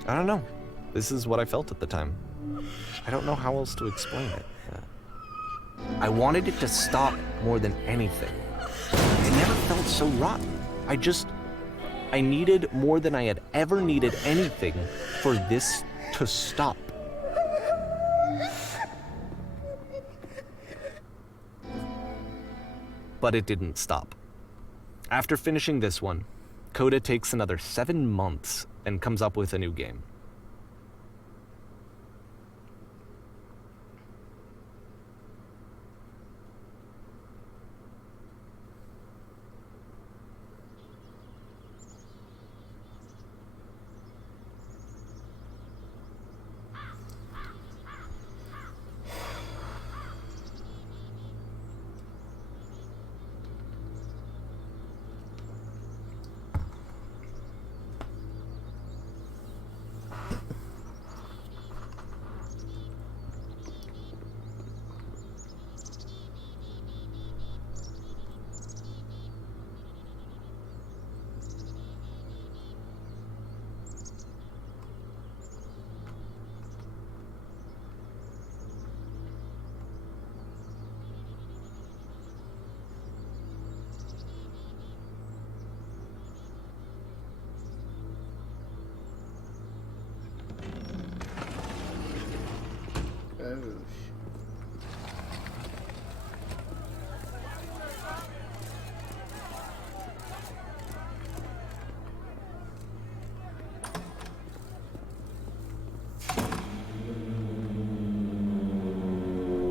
I don't know. This is what I felt at the time. I don't know how else to explain it. I wanted it to stop more than anything. It never felt so rotten. I needed more than I had ever needed anything for this to stop. But it didn't stop. After finishing this one, Coda takes another 7 months and comes up with a new game.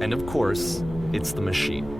And of course, it's the machine.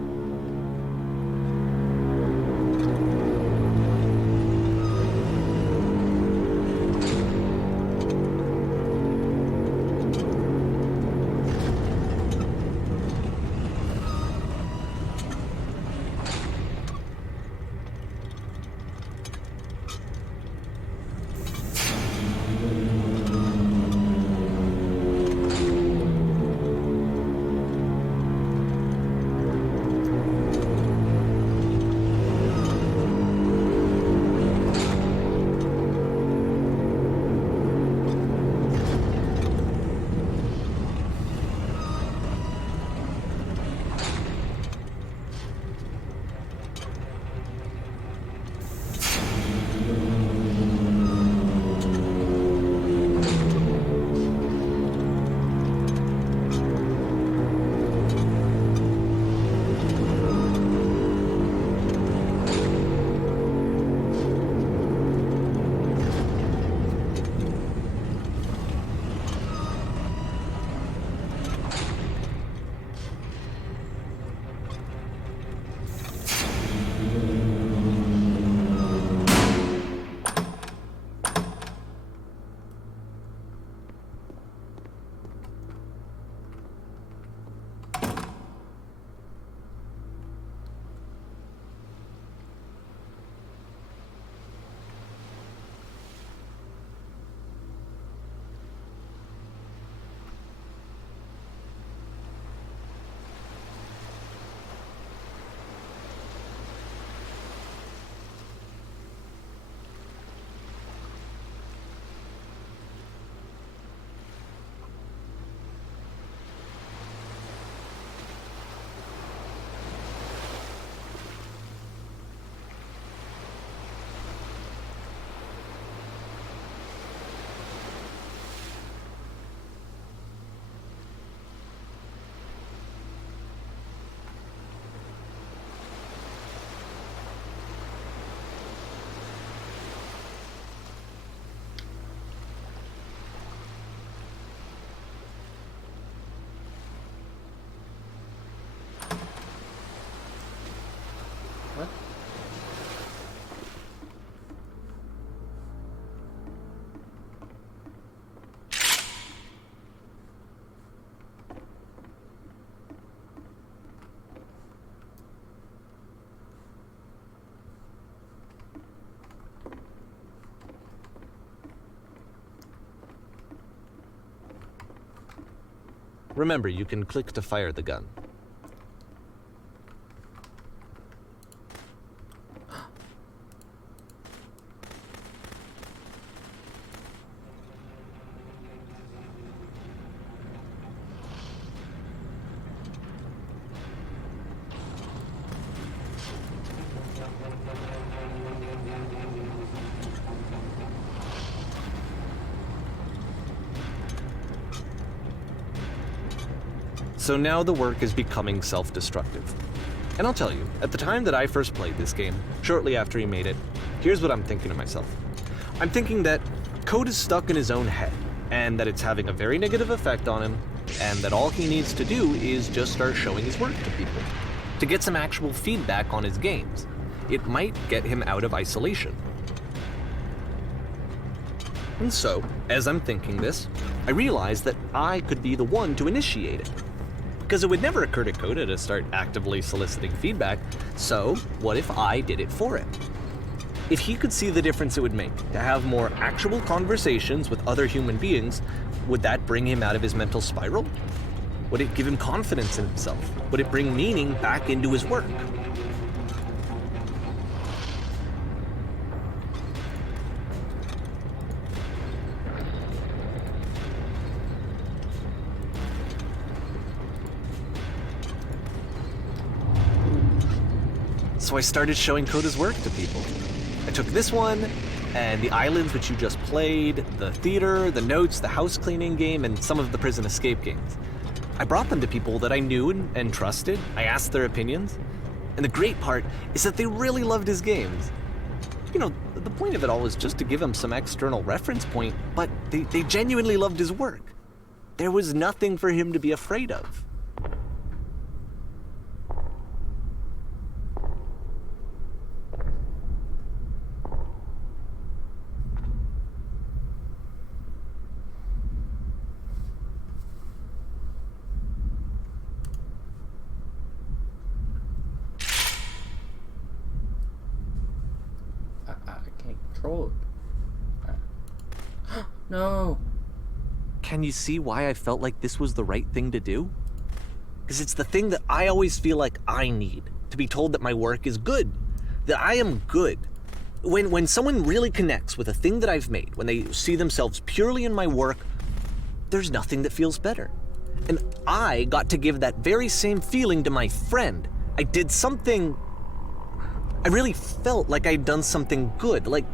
What? Remember, you can click to fire the gun. So now the work is becoming self-destructive. And I'll tell you, at the time that I first played this game, shortly after he made it, here's what I'm thinking to myself. I'm thinking that Code is stuck in his own head, and that it's having a very negative effect on him, and that all he needs to do is just start showing his work to people, to get some actual feedback on his games. It might get him out of isolation. And so, as I'm thinking this, I realize that I could be the one to initiate it. Because it would never occur to Coda to start actively soliciting feedback, so what if I did it for him? If he could see the difference it would make to have more actual conversations with other human beings, would that bring him out of his mental spiral? Would it give him confidence in himself? Would it bring meaning back into his work? So I started showing Coda's work to people. I took this one, and the islands which you just played, the theater, the notes, the house cleaning game, and some of the prison escape games. I brought them to people that I knew and trusted. I asked their opinions. And the great part is that they really loved his games. You know, the point of it all was just to give him some external reference point, but they genuinely loved his work. There was nothing for him to be afraid of. control it. No. Can you see why I felt like this was the right thing to do? Because it's the thing that I always feel like I need, to be told that my work is good, that I am good. When someone really connects with a thing that I've made, when they see themselves purely in my work, there's nothing that feels better. And I got to give that very same feeling to my friend. I did something, I really felt like I'd done something good, like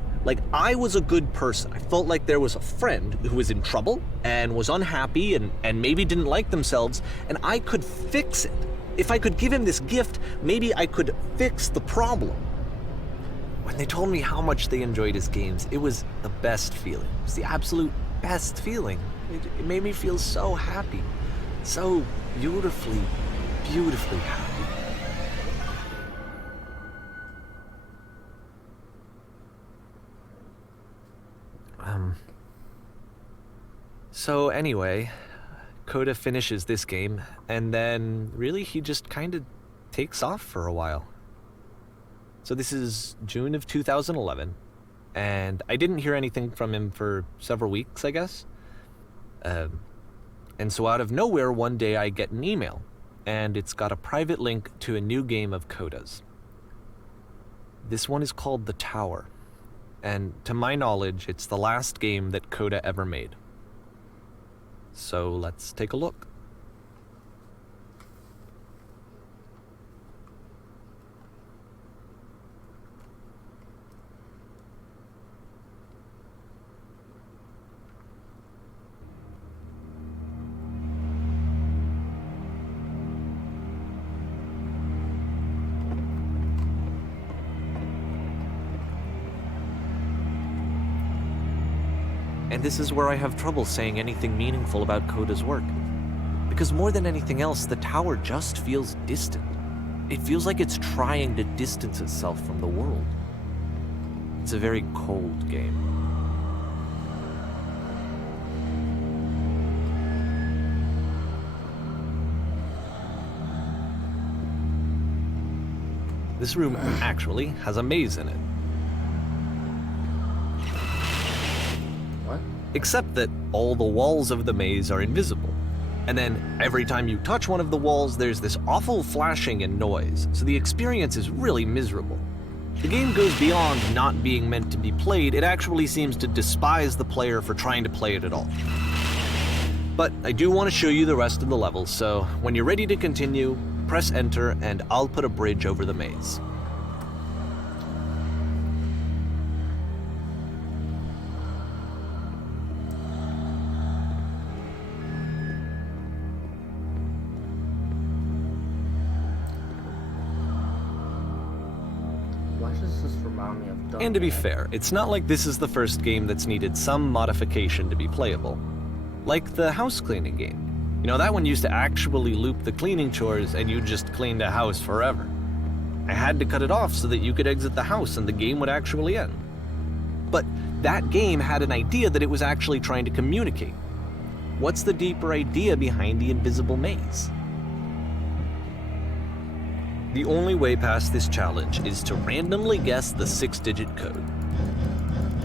I was a good person. I felt like there was a friend who was in trouble and was unhappy and maybe didn't like themselves, and I could fix it. If I could give him this gift, maybe I could fix the problem. When they told me how much they enjoyed his games, it was the best feeling. It was the absolute best feeling. It made me feel so happy, so beautifully, beautifully happy. So anyway, Coda finishes this game, and then really he just kind of takes off for a while. So this is June of 2011, and I didn't hear anything from him for several weeks, I guess. And so out of nowhere, one day I get an email, and it's got a private link to a new game of Coda's. This one is called The Tower, and to my knowledge, it's the last game that Coda ever made. So let's take a look. And this is where I have trouble saying anything meaningful about Coda's work. Because more than anything else, the tower just feels distant. It feels like it's trying to distance itself from the world. It's a very cold game. This room actually has a maze in it. What? Except that all the walls of the maze are invisible. And then every time you touch one of the walls, there's this awful flashing and noise, so the experience is really miserable. The game goes beyond not being meant to be played, it actually seems to despise the player for trying to play it at all. But I do want to show you the rest of the levels, so when you're ready to continue, press enter and I'll put a bridge over the maze. Why does this remind me of Dumb And to be Dad? fair, it's not like this is the first game that's needed some modification to be playable. Like the house cleaning game. You know, that one used to actually loop the cleaning chores and you just cleaned a house forever. I had to cut it off so that you could exit the house and the game would actually end. But that game had an idea that it was actually trying to communicate. What's the deeper idea behind the invisible maze? The only way past this challenge is to randomly guess the 6-digit code.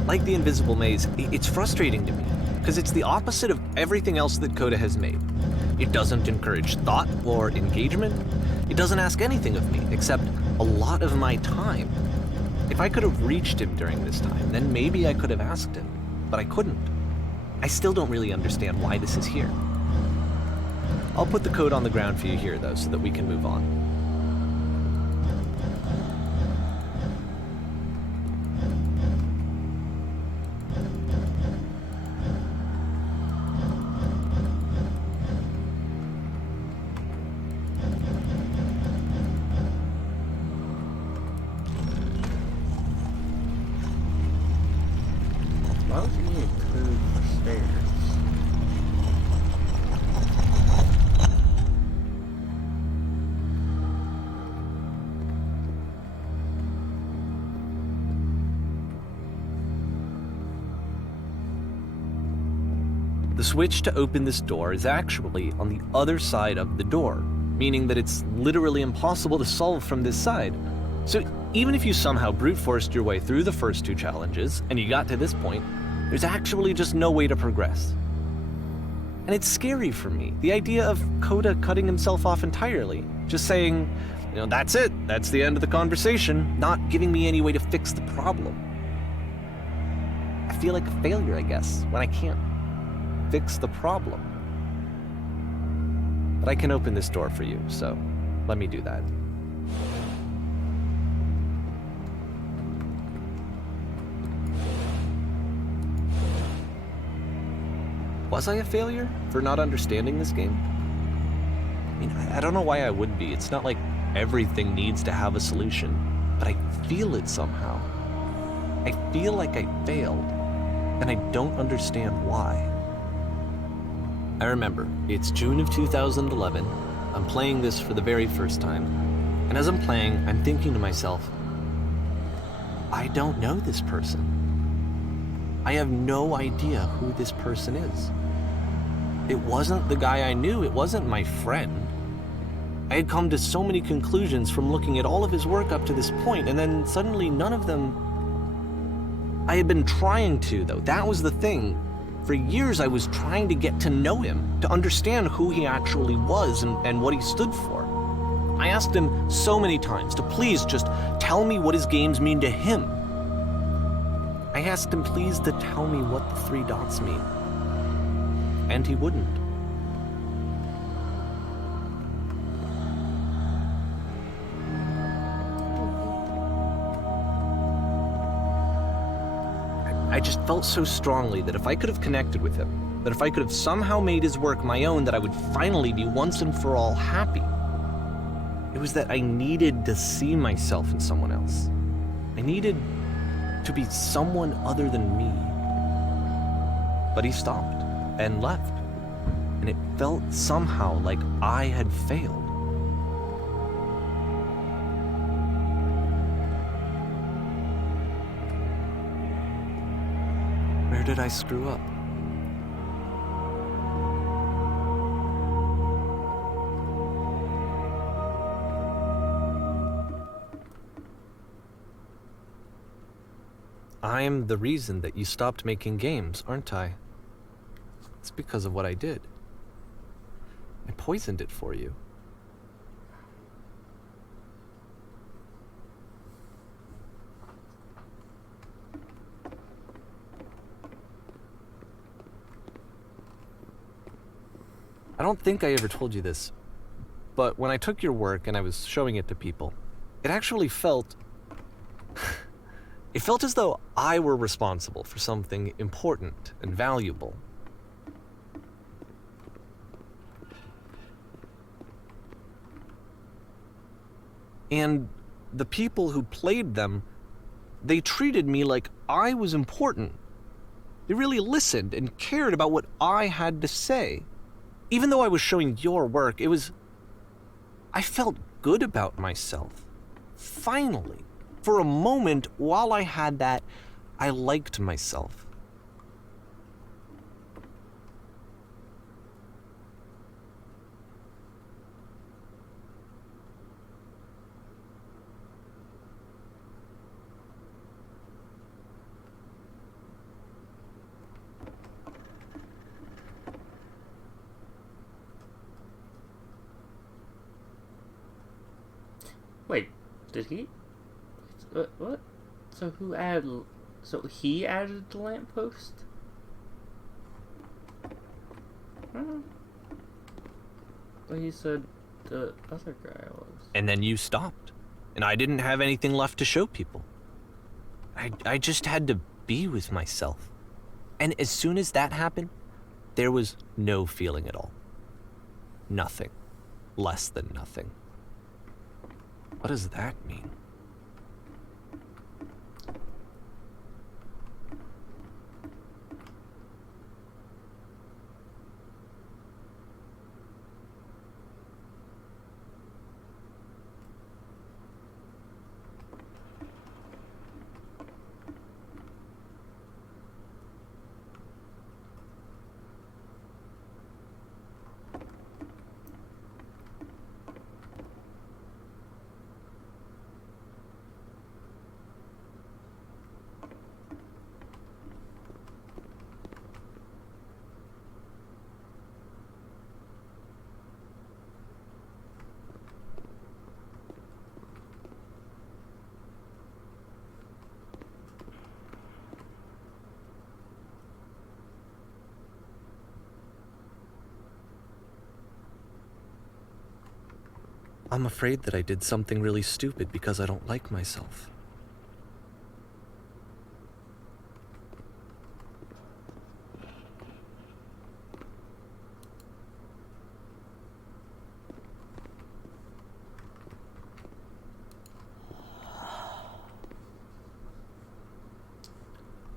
Like the invisible maze, it's frustrating to me, because it's the opposite of everything else that Coda has made. It doesn't encourage thought or engagement. It doesn't ask anything of me, except a lot of my time. If I could have reached him during this time, then maybe I could have asked him, but I couldn't. I still don't really understand why this is here. I'll put the code on the ground for you here, though, so that we can move on. Why would you need a code for stairs? The switch to open this door is actually on the other side of the door, meaning that it's literally impossible to solve from this side. So even if you somehow brute forced your way through the first 2 challenges and you got to this point, there's actually just no way to progress. And it's scary for me, the idea of Coda cutting himself off entirely, just saying, that's it, that's the end of the conversation, not giving me any way to fix the problem. I feel like a failure, I guess, when I can't fix the problem. But I can open this door for you, so let me do that. Was I a failure for not understanding this game? I mean, I don't know why I would be. It's not like everything needs to have a solution, but I feel it somehow. I feel like I failed, and I don't understand why. I remember, it's June of 2011. I'm playing this for the very first time, and as I'm playing, I'm thinking to myself, I don't know this person. I have no idea who this person is. It wasn't the guy I knew, it wasn't my friend. I had come to so many conclusions from looking at all of his work up to this point, and then suddenly none of them... I had been trying to, though. That was the thing. For years I was trying to get to know him, to understand who he actually was and what he stood for. I asked him so many times to please just tell me what his games mean to him. I asked him please to tell me what the 3 dots mean. And he wouldn't. I just felt so strongly that if I could have connected with him, that if I could have somehow made his work my own, that I would finally be once and for all happy. It was that I needed to see myself in someone else. I needed to be someone other than me. But he stopped and left, and it felt somehow like I had failed. Where did I screw up? I'm the reason that you stopped making games, aren't I? It's because of what I did. I poisoned it for you. I don't think I ever told you this, but when I took your work and I was showing it to people, it actually felt... it felt as though I were responsible for something important and valuable. And the people who played them, they treated me like I was important. They really listened and cared about what I had to say. Even though I was showing your work, I felt good about myself. Finally. For a moment, while I had that, I liked myself. Wait, did he? What? So who added? So he added the lamppost? But he said the other guy was. And then you stopped, and I didn't have anything left to show people. I just had to be with myself. And as soon as that happened, there was no feeling at all. Nothing. Less than nothing. What does that mean? I'm afraid that I did something really stupid because I don't like myself.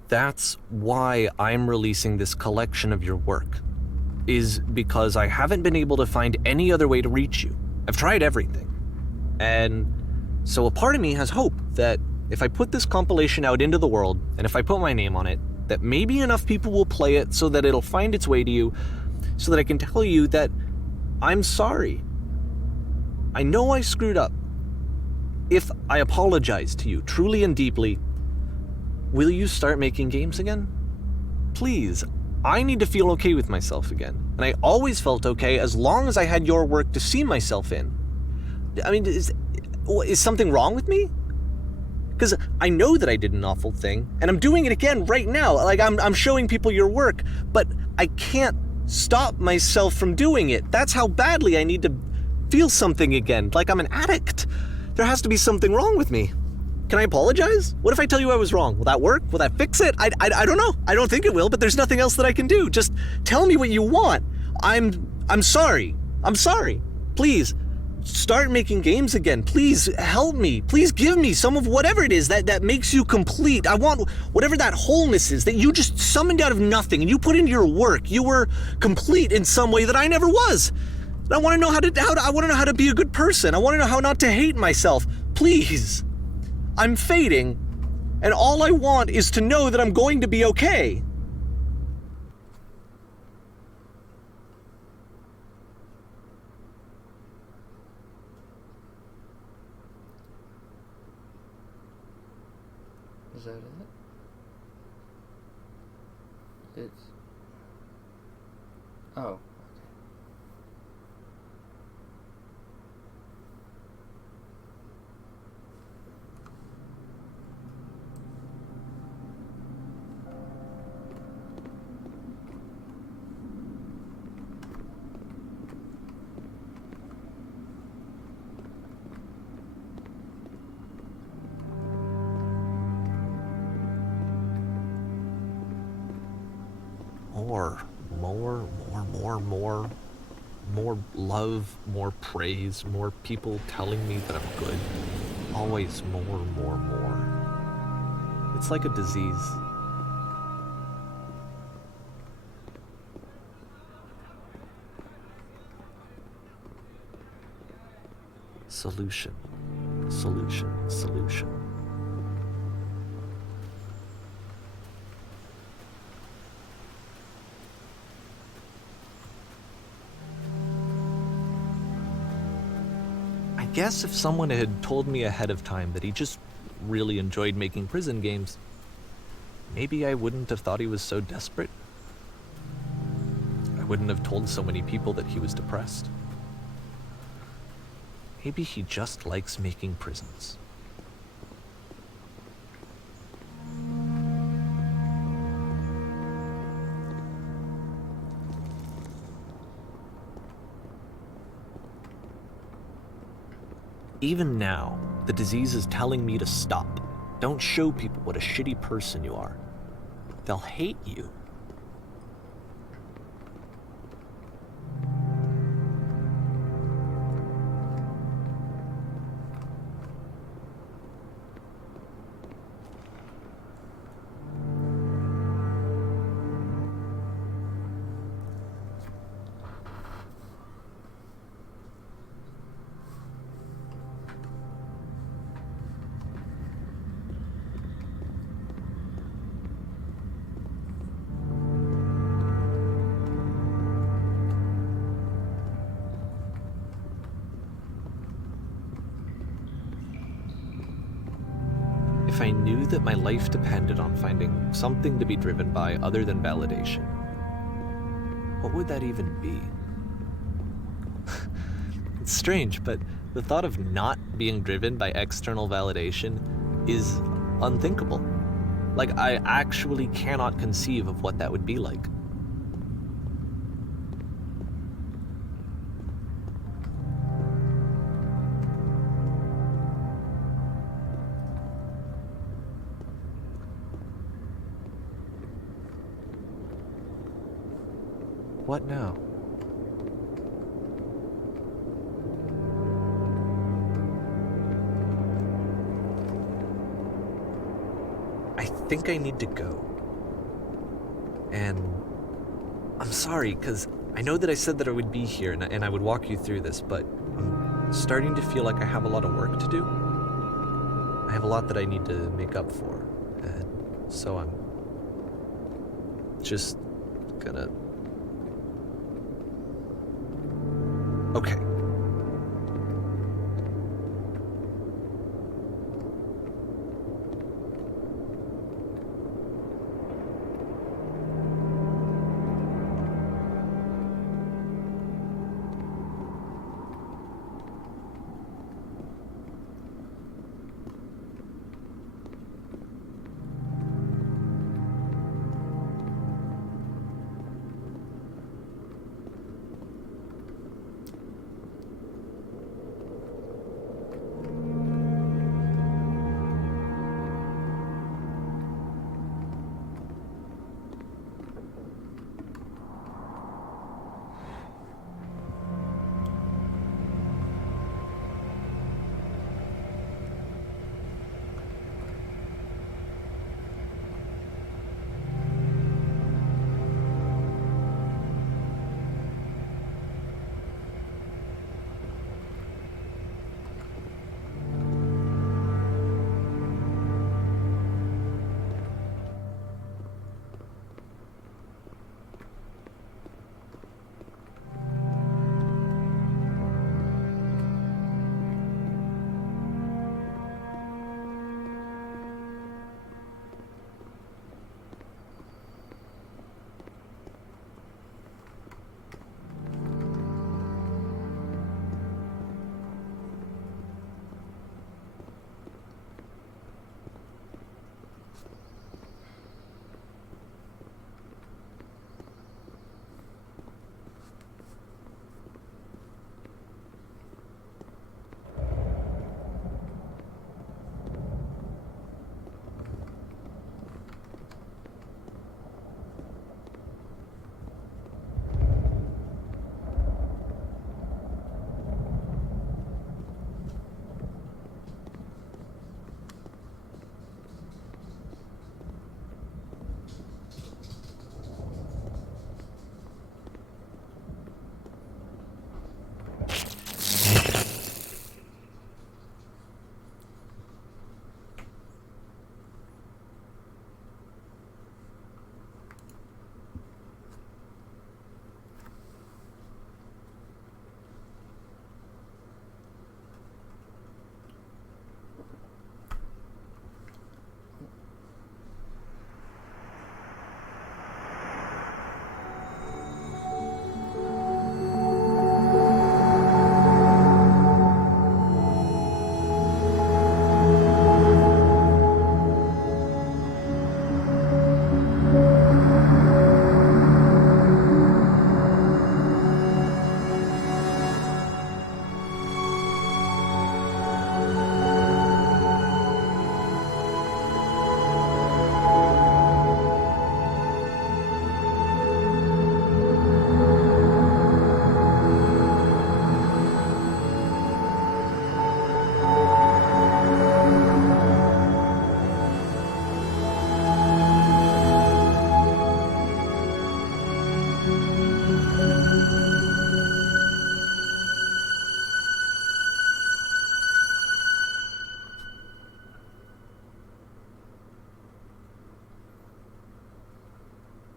That's why I'm releasing this collection of your work, is because I haven't been able to find any other way to reach you. I've tried everything. And so a part of me has hope that if I put this compilation out into the world, and if I put my name on it, that maybe enough people will play it so that it'll find its way to you, so that I can tell you that I'm sorry. I know I screwed up. If I apologize to you truly and deeply, will you start making games again? Please, I need to feel okay with myself again. And I always felt okay as long as I had your work to see myself in. I mean, is something wrong with me? Because I know that I did an awful thing, and I'm doing it again right now. Like, I'm showing people your work, but I can't stop myself from doing it. That's how badly I need to feel something again, like I'm an addict. There has to be something wrong with me. Can I apologize? What if I tell you I was wrong? Will that work? Will that fix it? I don't know. I don't think it will, but there's nothing else that I can do. Just tell me what you want. I'm sorry. I'm sorry. Please, start making games again. Please help me. Please give me some of whatever it is that makes you complete. I want whatever that wholeness is that you just summoned out of nothing and you put into your work. You were complete in some way that I never was. And I want to know how to be a good person. I want to know how not to hate myself. Please. I'm fading, and all I want is to know that I'm going to be okay. Is that it? It's... Oh. More love, more praise, more people telling me that I'm good. Always more. It's like a disease. Solution. I guess if someone had told me ahead of time that he just really enjoyed making prison games, maybe I wouldn't have thought he was so desperate. I wouldn't have told so many people that he was depressed. Maybe he just likes making prisons. Even now, the disease is telling me to stop. Don't show people what a shitty person you are. They'll hate you. If I knew that my life depended on finding something to be driven by other than validation, what would that even be? It's strange, but the thought of not being driven by external validation is unthinkable. Like, I actually cannot conceive of what that would be like. What now? I think I need to go. And I'm sorry, because I know that I said that I would be here and I would walk you through this, but I'm starting to feel like I have a lot of work to do. I have a lot that I need to make up for, and so I'm just gonna... Okay.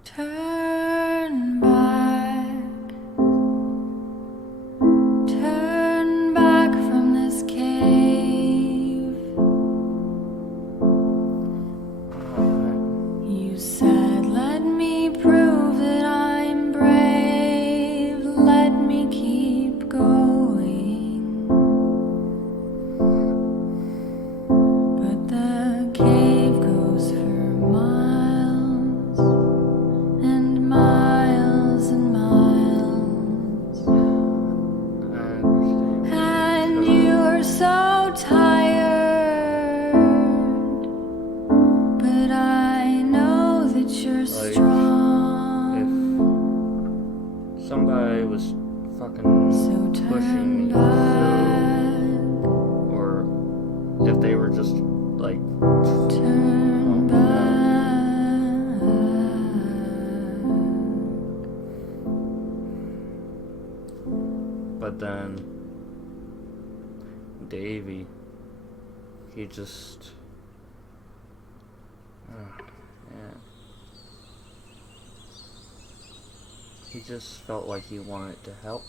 Turn back, turn back from this cave. You said, let me prove that I'm brave, let me keep going. But the cave goes for miles and But then Davy, he just, man, he just felt like he wanted to help.